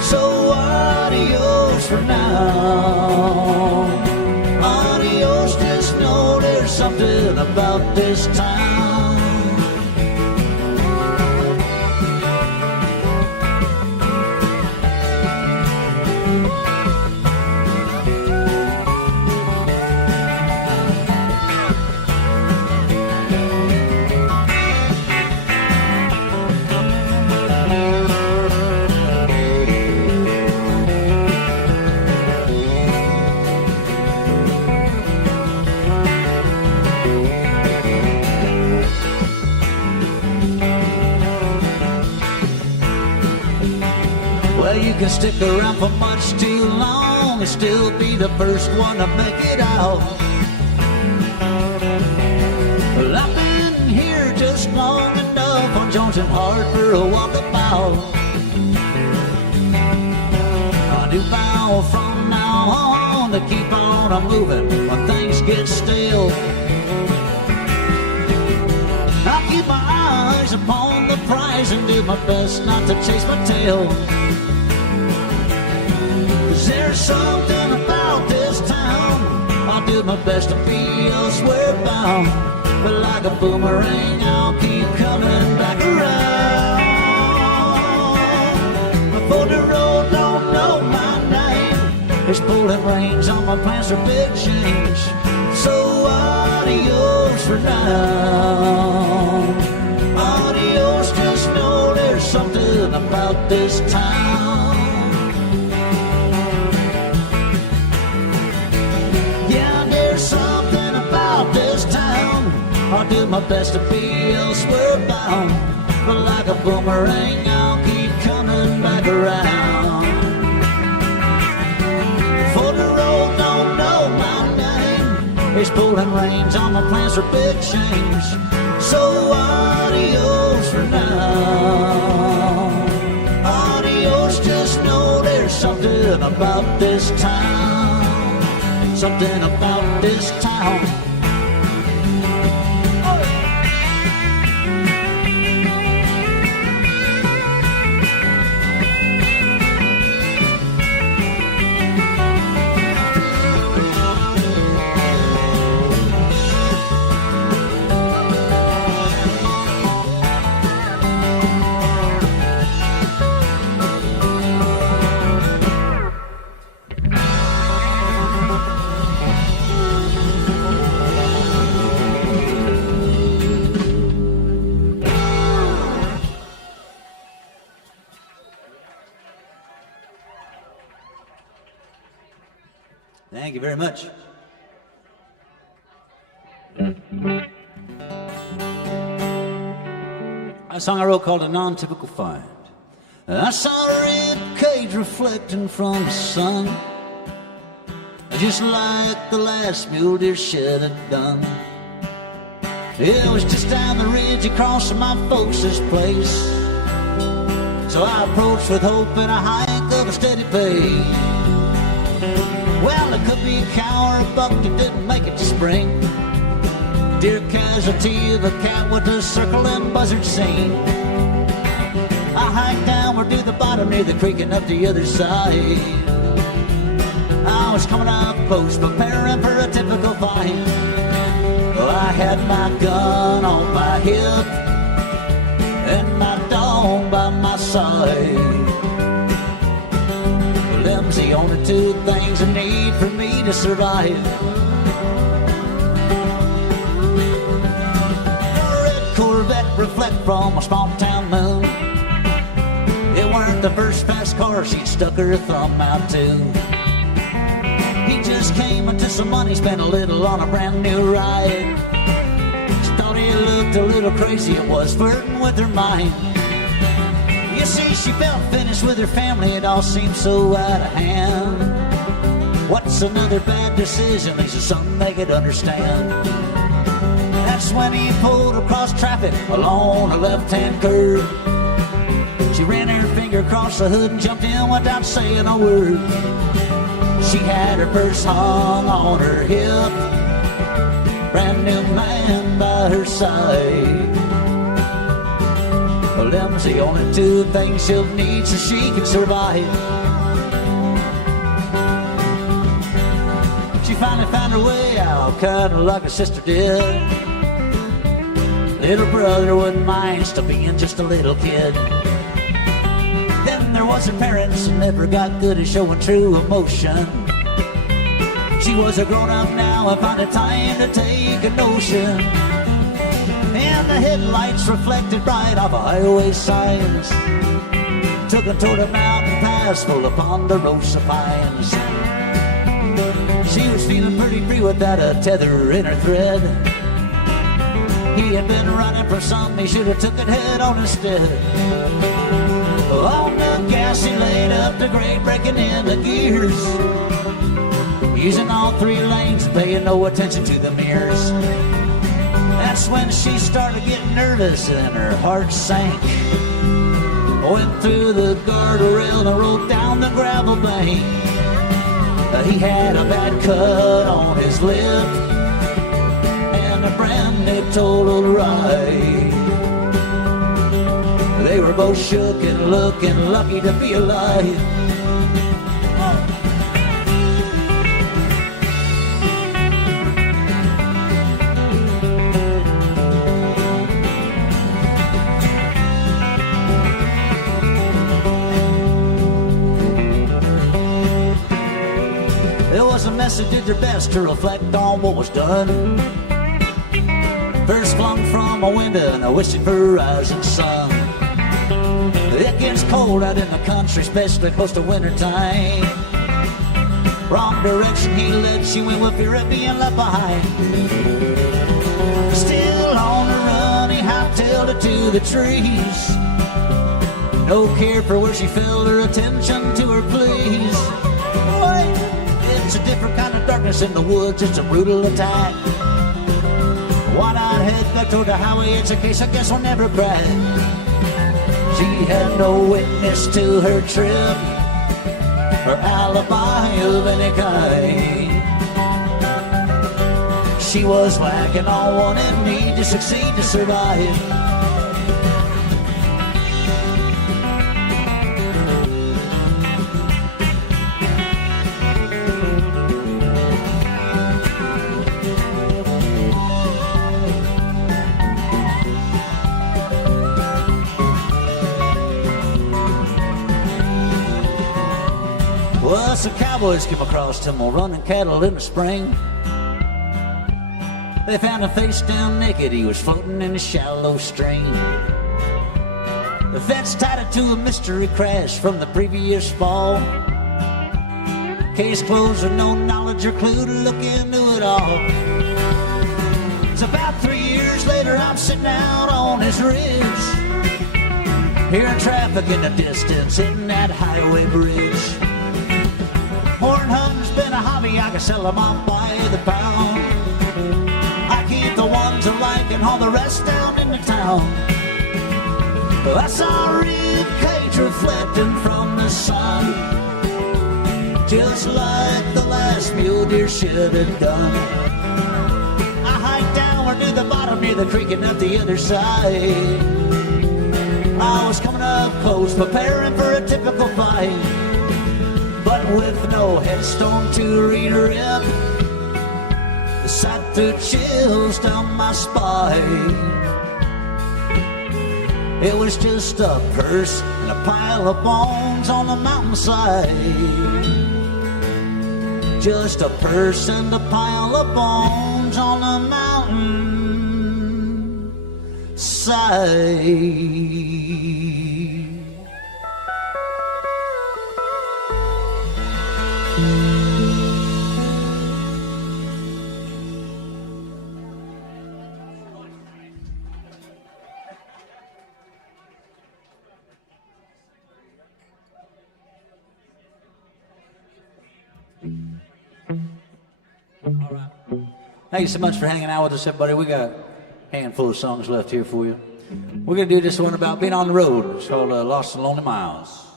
So adios for now. Adios, just know there's something about this town. Well, you can stick around for much too long and still be the first one to make it out. Well, I've been here just long enough on Jones songs and hard for a walkabout. I do vow from now on to keep on moving when things get still. I'll keep my eyes upon the prize and do my best not to chase my tail. 'Cause there's something about this town, I'll do my best to be elsewhere bound. But like a boomerang, I'll keep coming back around. Before the road don't know my name, there's pulling reins on my plans for big change. So adios for now. Adios, just know there's something about this town. Yeah, there's something about this town, I'll do my best to be elsewhere bound. But like a boomerang, I'll keep coming back around. For the road don't know my name, it's pulling reins on my plans for big change. So adios for now. Adios, just know there's something about this town. Something about this town. Thank you very much. A song I wrote called A Non-Typical Find. I saw a rib cage reflecting from the sun, just like the last mule deer shed had done. It was just down the ridge across from my folks' place, so I approached with hope and a hike of a steady pace. Well, it could be a cow or a buck that didn't make it to spring. Dear casualty of a cat with a circling buzzard scene. I hiked downward to the bottom near the creek and up the other side. I was coming up close, preparing for a typical fight. Well, I had my gun on my hip and my dog by my side. Them's the only two things I need for me to survive. A red Corvette reflect from a small town moon. It weren't the first fast car she'd stuck her thumb out to. He just came into some money, spent a little on a brand new ride. She thought he looked a little crazy and was flirting with her mind. You see, she felt finished with her family, it all seemed so out of hand. What's another bad decision? These are something they could understand. That's when he pulled across traffic along a left-hand curve. She ran her finger across the hood and jumped in without saying a word. She had her purse hung on her hip, brand new man by her side. Well, them's the only two things she'll need so she can survive. She finally found her way out, kind of like her sister did. Little brother wouldn't mind still being just a little kid. Then there was her parents who never got good at showing true emotion. She was a grown-up now and found it time to take a notion. And the headlights reflected bright off of highway signs, took her toward a mountain pass full of ponderosa pines. She was feeling pretty free without a tether in her thread. He had been running from something he should have took it head on instead. On the gas he laid up the grade, breaking in the gears, using all three lanes and paying no attention to the mirrors. That That's when she started getting nervous and her heart sank. Went through the guardrail and rolled down the gravel bank. He had a bad cut on his lip and a brand new total ride. They were both shook and looking lucky to be alive. It was a mess that did their best to reflect on what was done. First flung from a window and I wished it for rising sun. It gets cold out in the country, especially close to winter time. Wrong direction he led, she went with fear of being left behind. Still on the run, he hightailed it to the trees. No care for where she filled her attention to her pleas. Boy, it's a different kind of darkness in the woods, it's a brutal attack. Wide-eyed head back toward the highway, it's a case I guess I'll never brag. She had no witness to her trip or alibi of any kind. She was lacking all wanted need to succeed to survive. Well, some cowboys came across him while running cattle in the spring. They found him face down naked, he was floating in a shallow stream. The fence tied it to a mystery crash from the previous fall. Case closed with no knowledge or clue to look into it all. It's about 3 years later, I'm sitting out on this ridge, hearing traffic in the distance, hitting that highway bridge. Horn hunting's been a hobby, I can sell them off by the pound. I keep the ones I like and haul the rest down into town. I saw a rib cage reflecting from the sun, just like the last mule deer should have done. I hiked downward to the bottom near the creek and up the other side. I was coming up close, preparing for a typical fight, but with no headstone to re-rip, the sight threw chills down my spine. It was just a purse and a pile of bones on the mountainside. Just a purse and a pile of bones on the mountainside. All right. Thank you so much for hanging out with us, everybody. We got a handful of songs left here for you. We're going to do this one about being on the road. It's called Lost and Lonely Miles.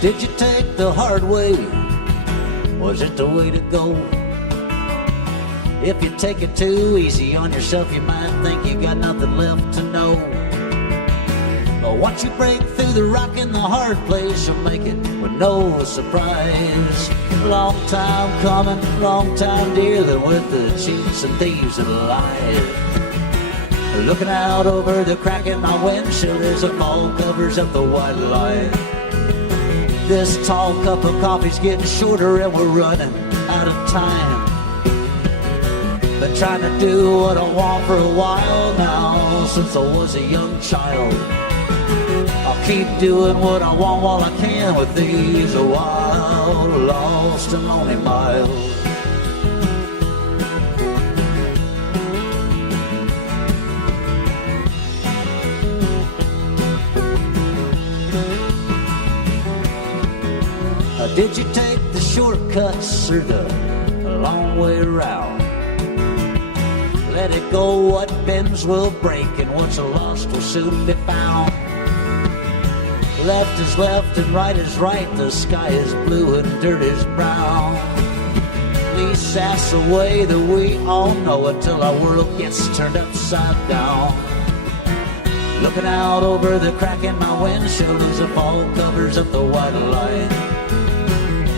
Did you take the hard way? Was it the way to go? If you take it too easy on yourself, you might think you got nothing left to know. But once you break through the rock in the hard place, you'll make it with no surprise. Long time coming, long time dealing with the cheats and thieves that lie. Looking out over the crack in my windshield as the fog covers up the white light. This tall cup of coffee's getting shorter and we're running out of time. Been trying to do what I want for a while now, since I was a young child. I'll keep doing what I want while I can with these wild, lost and lonely miles. Did you take the shortcuts or the long way around? Let it go, what bends will break, and what's lost will soon be found. Left is left and right is right, the sky is blue and dirt is brown. Least that's the way that we all know it, till our world gets turned upside down. Looking out over the crack in my windshield as the fog covers up the white line.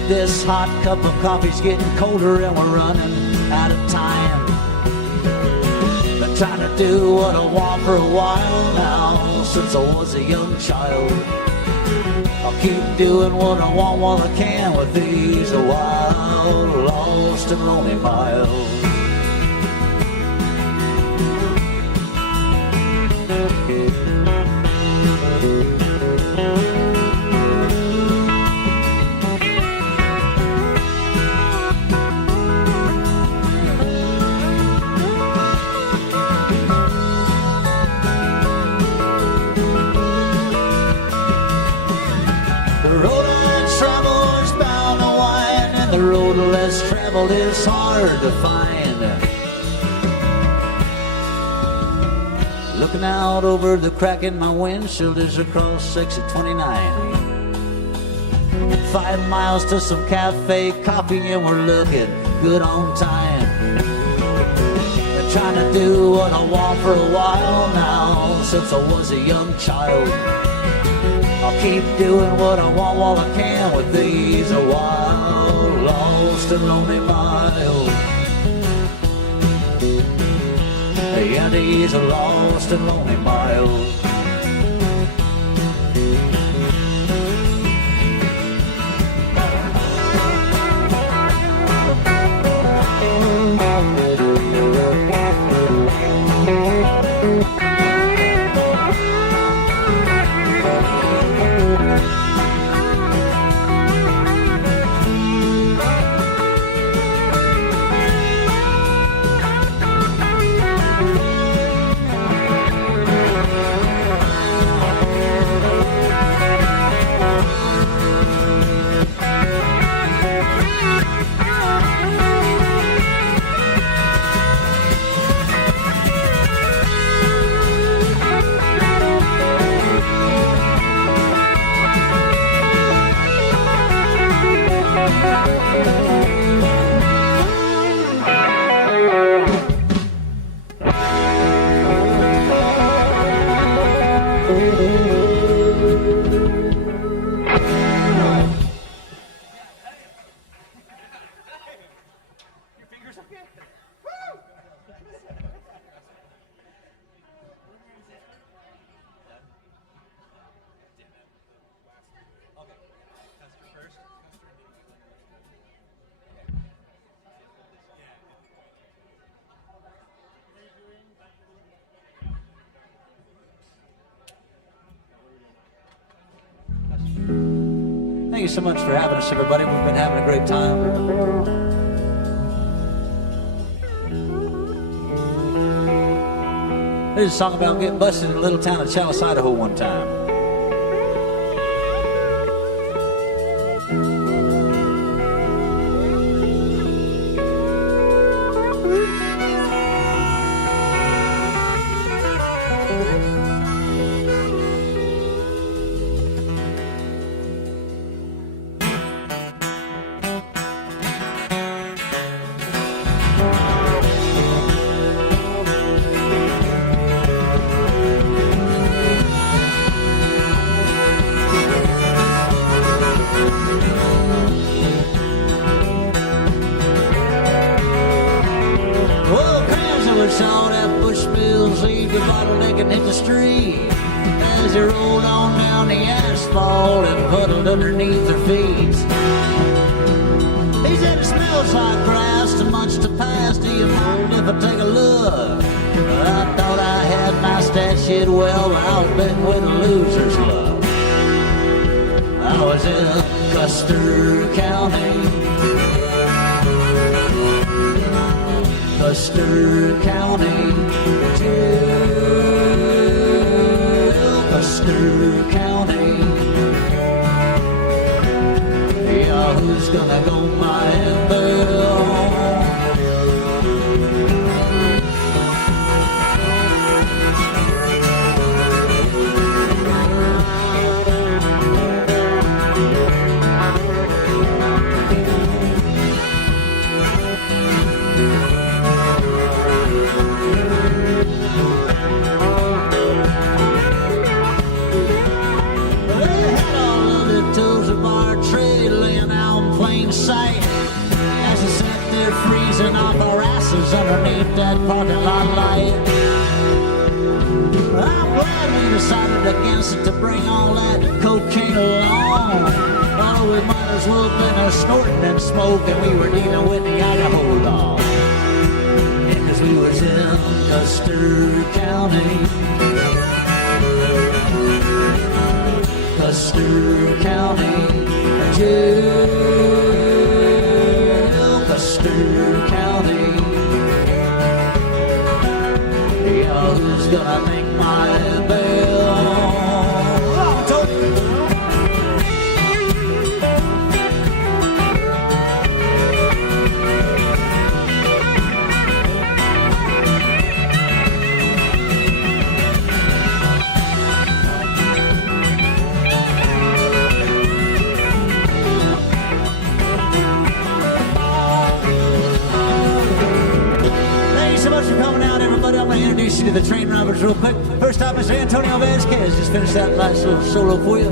This hot cup of coffee's getting colder and we're running out of time. Been trying to do what I want for a while now, since I was a young child. I'll keep doing what I want while I can with these wild, lost and lonely miles. The road less traveled is hard to find. Looking out over the crack in my windshield as I cross exit 29. 5 miles to some cafe coffee and we're looking good on time. Been trying to do what I want for a while now, since I was a young child. I'll keep doing what I want while I can with these wild, lost and lonely miles. Yeah, these lost and lonely miles. Thank you so much for having us, everybody. We've been having a great time. There's a song about getting busted in the little town of Chalice, Idaho one time. On that Bushmills, leave your bottleneck and hit the street. As you rolled on down the asphalt and huddled underneath their feet. He said it smells like grass, too much to pass. Do you mind if I take a look? But I thought I had my stat shit well. I was betting with a loser's luck. I was in Custer County, Custer County jail, Custer County. Yeah, who's gonna go my bell? Freezing off our asses underneath that parking lot light. I'm glad we decided against it to bring all that cocaine along. Oh, we might as well have been snorting and smoking. We were dealing with the Idaho law. Yeah, 'cause we was in Custer County. Custer County Jail. Custer County. Yeah, who's gonna make my bell? I'm going to introduce you to the train robbers real quick. First up, Mr. Antonio Vasquez. Just finished that last little solo for you.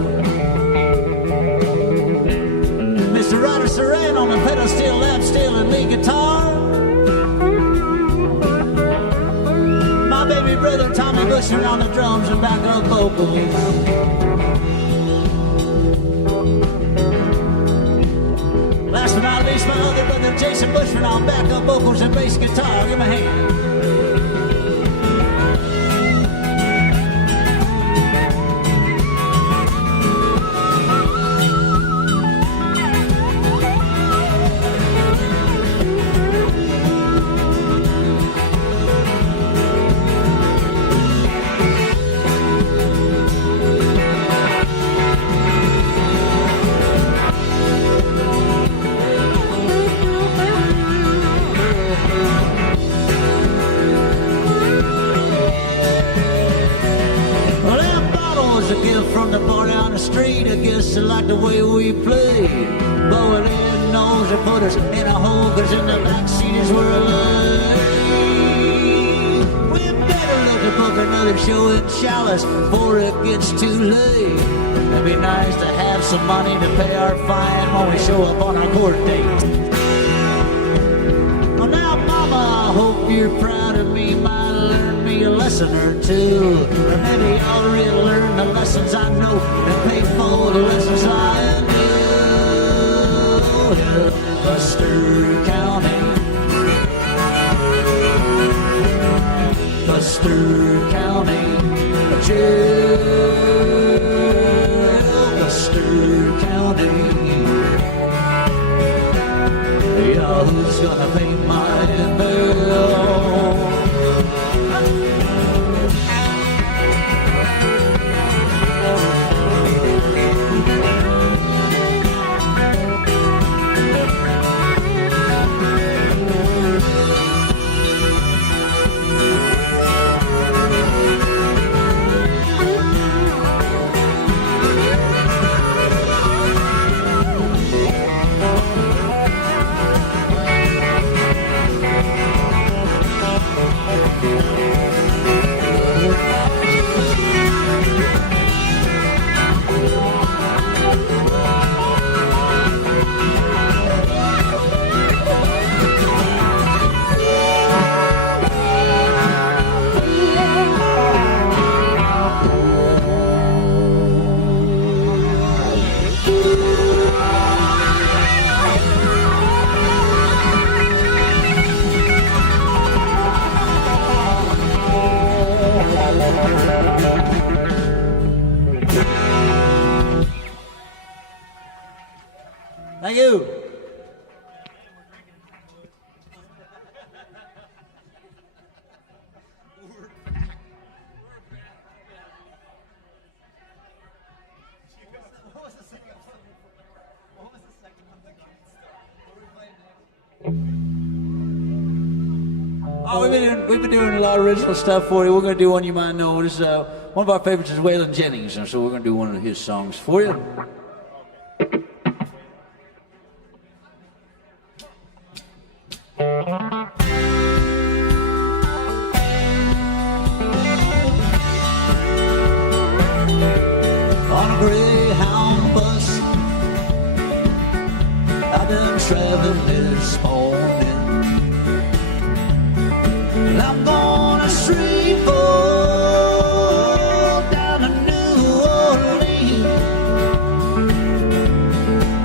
Mr. Ryder Saran on the pedal steel, lap steel, and lead guitar. My baby brother Tommy Busher on the drums and backup vocals. Last but not least, my other brother Jason Bushman on backup vocals and bass guitar. Give him a hand. I like the way we play. Blowing in nose and put us in a hole, 'cause in the backseat is where I lay. We better look to book another show in Chalice before it gets too late. It'd be nice to have some money to pay our fine when we show up on our court date. Well now, Mama, I hope you're proud of me. Might learn me a lesson or two. Or maybe I'll relearn the lessons I know and pay for the lessons I do. Custer County. Custer County Jail. Custer County. Yeah, who's gonna pay my bill? Thank you. What was the second one? we've been doing a lot of original stuff for you. We're going to do one you might know. This, one of our favorites is Waylon Jennings, and so we're going to do one of his songs for you. On a Greyhound bus, I've been traveling this morning. I'm gonna Shreveport down to New Orleans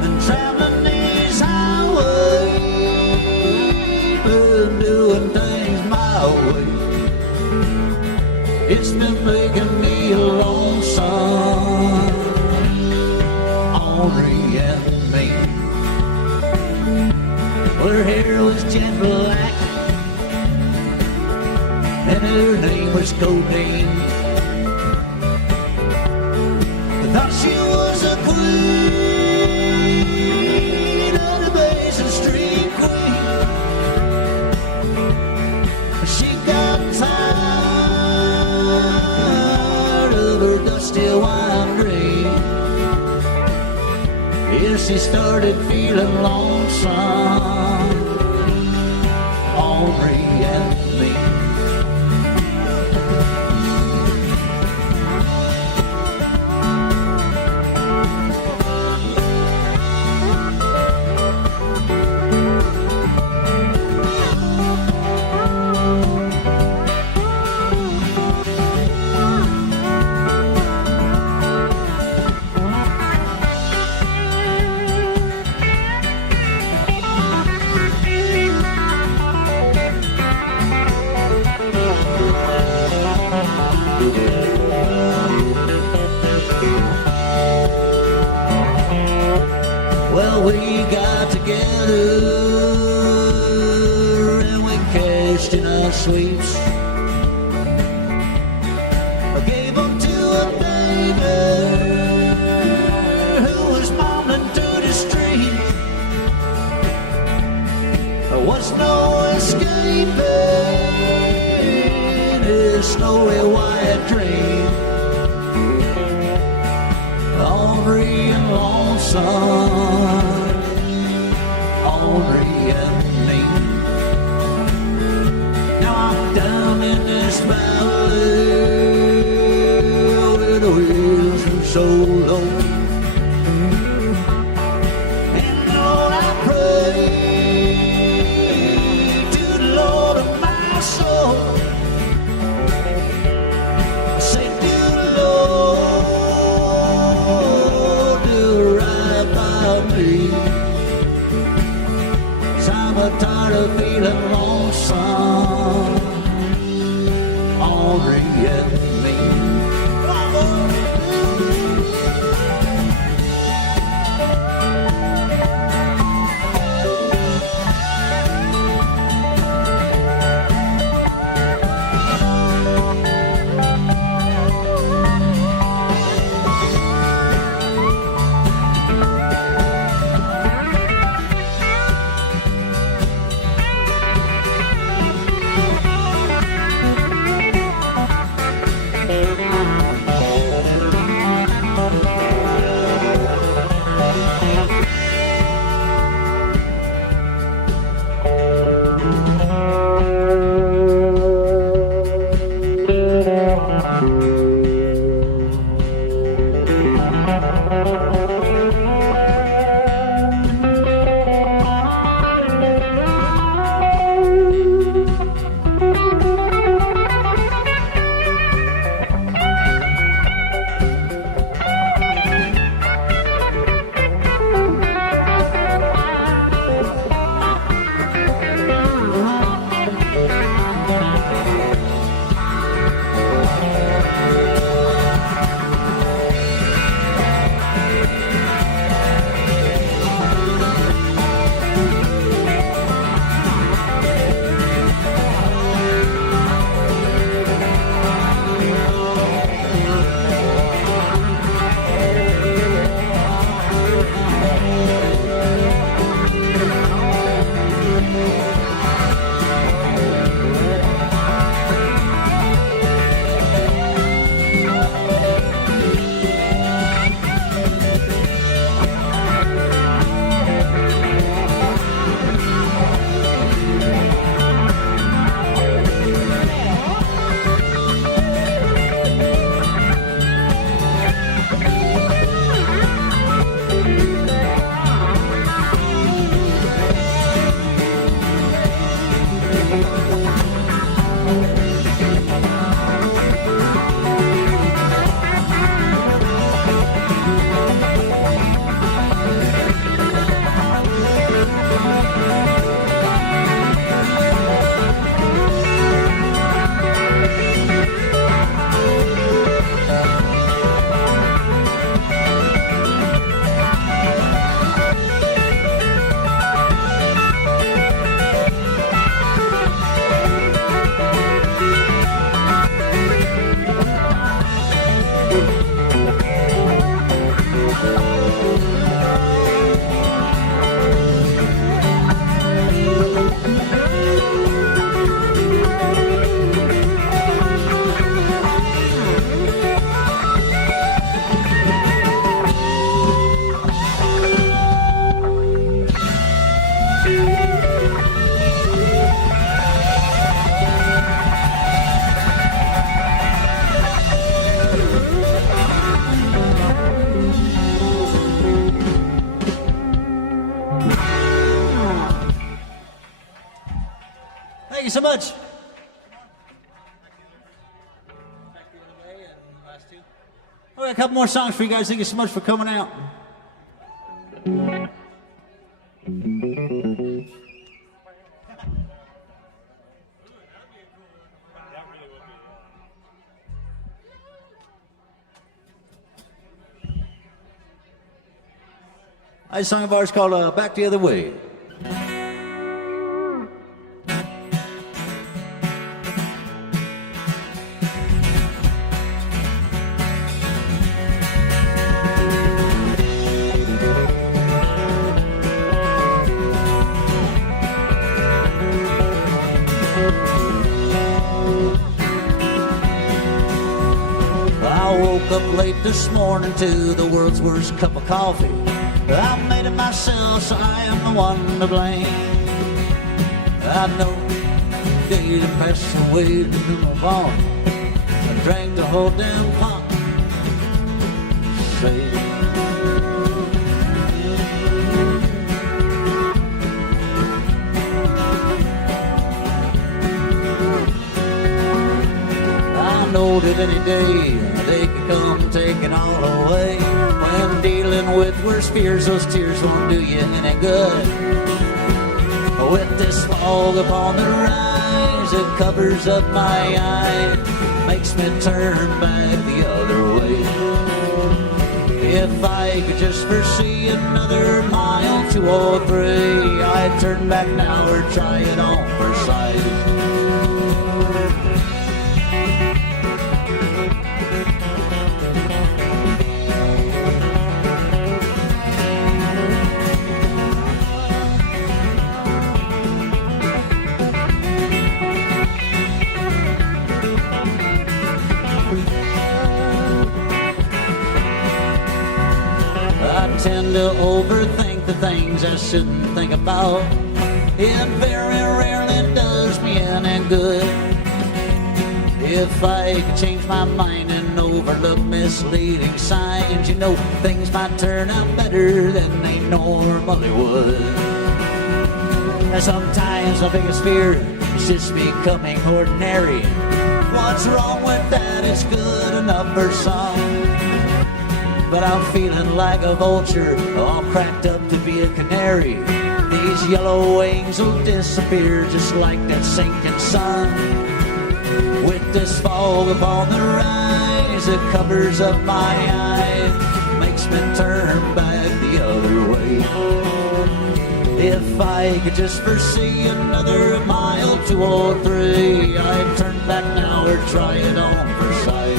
and traveling these highways, been doing things my way. It's been making me lonesome, Henri and me. Well, her hair was jet black and her name was Codeine. I thought she was a queen of the Basin Street queen. She got tired of her dusty wine dream. Yeah, she started feeling lonesome, Henri and me. Well, we got together and we cashed in our sweeps. I gave up to a baby who was mumbling to the street. There was no escaping his snowy white dream. Henri and lonesome, Henri and me. Now I'm down in this valley where the wheels are so low. And Lord, I pray to the Lord of my soul. I say, dear Lord, do right by me. 'Cause I'm tired of feeling lonesome, Henri and me. you so much. All right, a couple more songs for you guys. Thank you so much for coming out. This song of ours called Back the Other Way. I woke up late this morning to the world's worst cup of coffee. I made it myself, so I am the one to blame. I know day to pass away to move on. I drank the whole damn pot. Say, I know that any day they can come take it all away. When dealing with worse fears, those tears won't do you any good. With this fog upon the rise, it covers up my eyes, makes me turn back the other way. If I could just foresee another mile, 2 or 3, I'd turn back now or try it on for size. I tend to overthink the things I shouldn't think about. It very rarely does me any good. If I could change my mind and overlook misleading signs, you know, things might turn out better than they normally would. And sometimes my biggest fear is just becoming ordinary. What's wrong with that? It's good enough for some. But I'm feeling like a vulture, all cracked up to be a canary. These yellow wings will disappear just like that sinking sun. With this fog upon the rise, it covers up my eyes, makes me turn back the other way. If I could just foresee another mile, 2 or 3, I'd turn back now or try it on for sight.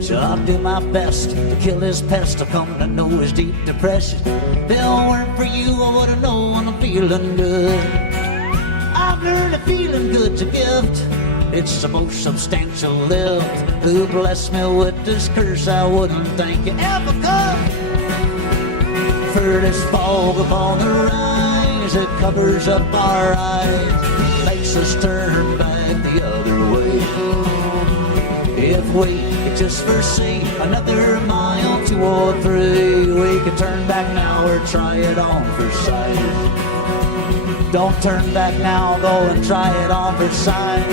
So I'll do my best to kill this pest. I've come to know his deep depression. If it weren't for you, I would've known I'm feeling good. I've learned that feeling good's a gift. It's the most substantial lift. Who blessed me with this curse? I wouldn't think you ever could. For this fog upon the rise, it covers up our eyes, makes us turn back the other way. If we could just foresee another mile, 2 or 3, we could turn back now or try it on for sight. Don't turn back now, go and try it on for sight.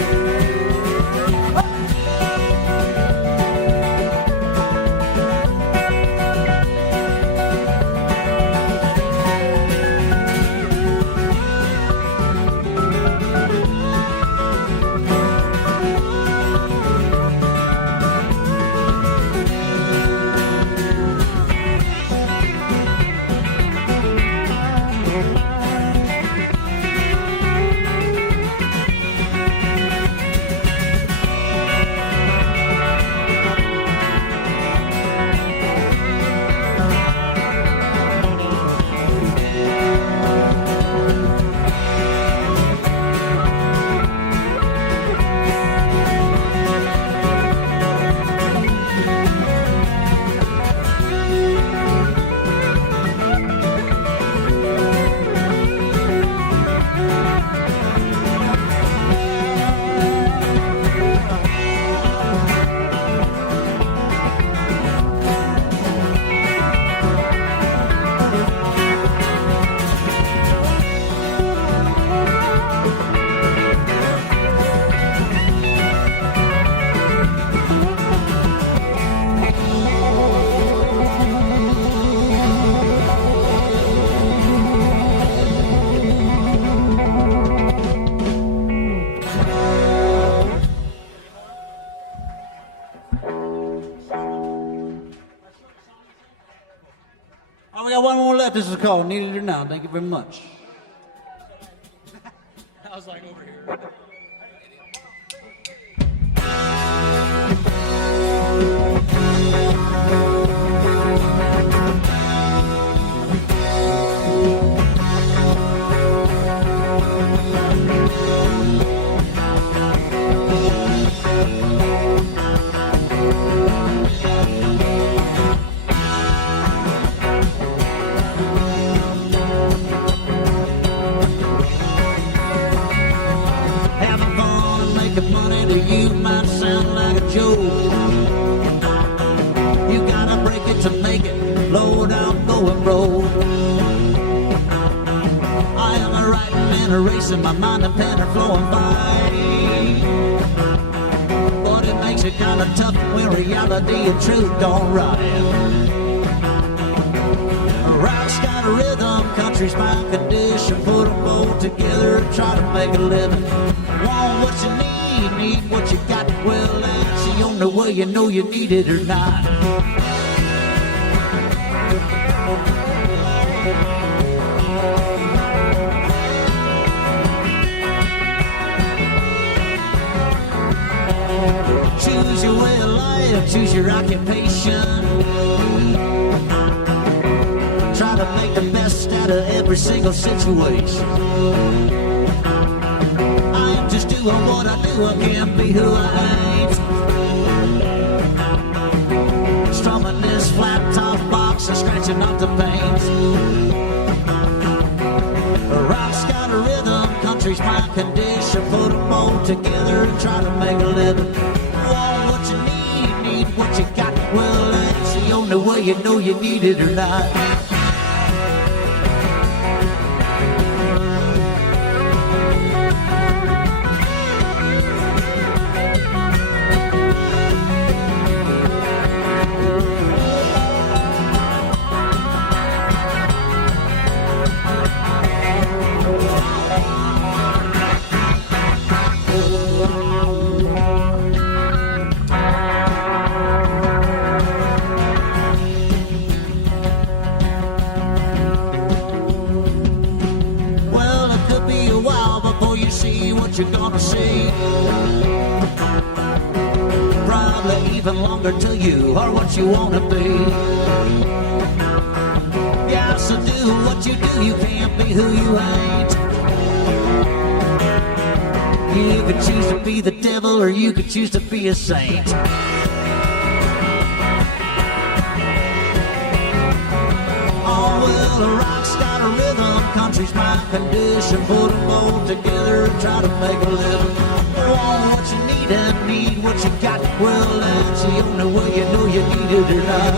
Oh, we got one more left. This is called Need It or Not. Thank you very much. I was like over here. Having fun and making money to you might sound like a joke. You gotta break it to make it. Lord, I'm going broke. I am a writing and a racing, my mind and pen are flowing by. But it makes it kinda tough when reality and truth don't rhyme. Rock's got a rhythm, country's my condition. Put them both together and try to make a living. Want what you need what you got. Well, that's the only way you know you need it or not. Choose your way of life, choose your occupation. Try to make the best out of every single situation. I am just doing what I do, I can't be who I ain't. Strumming this flat top box and scratching off the paint. Rock's got a rhythm, country's my condition. Put them all together and try to make a living. Want what you need what you got. Well, that's the only way you know you need it or not. See what you're gonna see. Probably even longer till you are what you wanna be. Yeah, so do what you do, you can't be who you ain't. You could choose to be the devil or you could choose to be a saint. Oh well, the rock's got a rhythm, country's my condition. Put them all together and try to make a living. Want what you need and need what you got. Well, that's the only way you know you need it or not.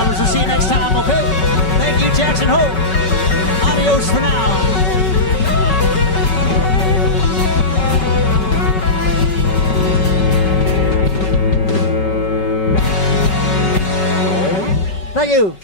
We'll see you next time, okay? Thank you, Jackson Hole. Adios for now. Thank you.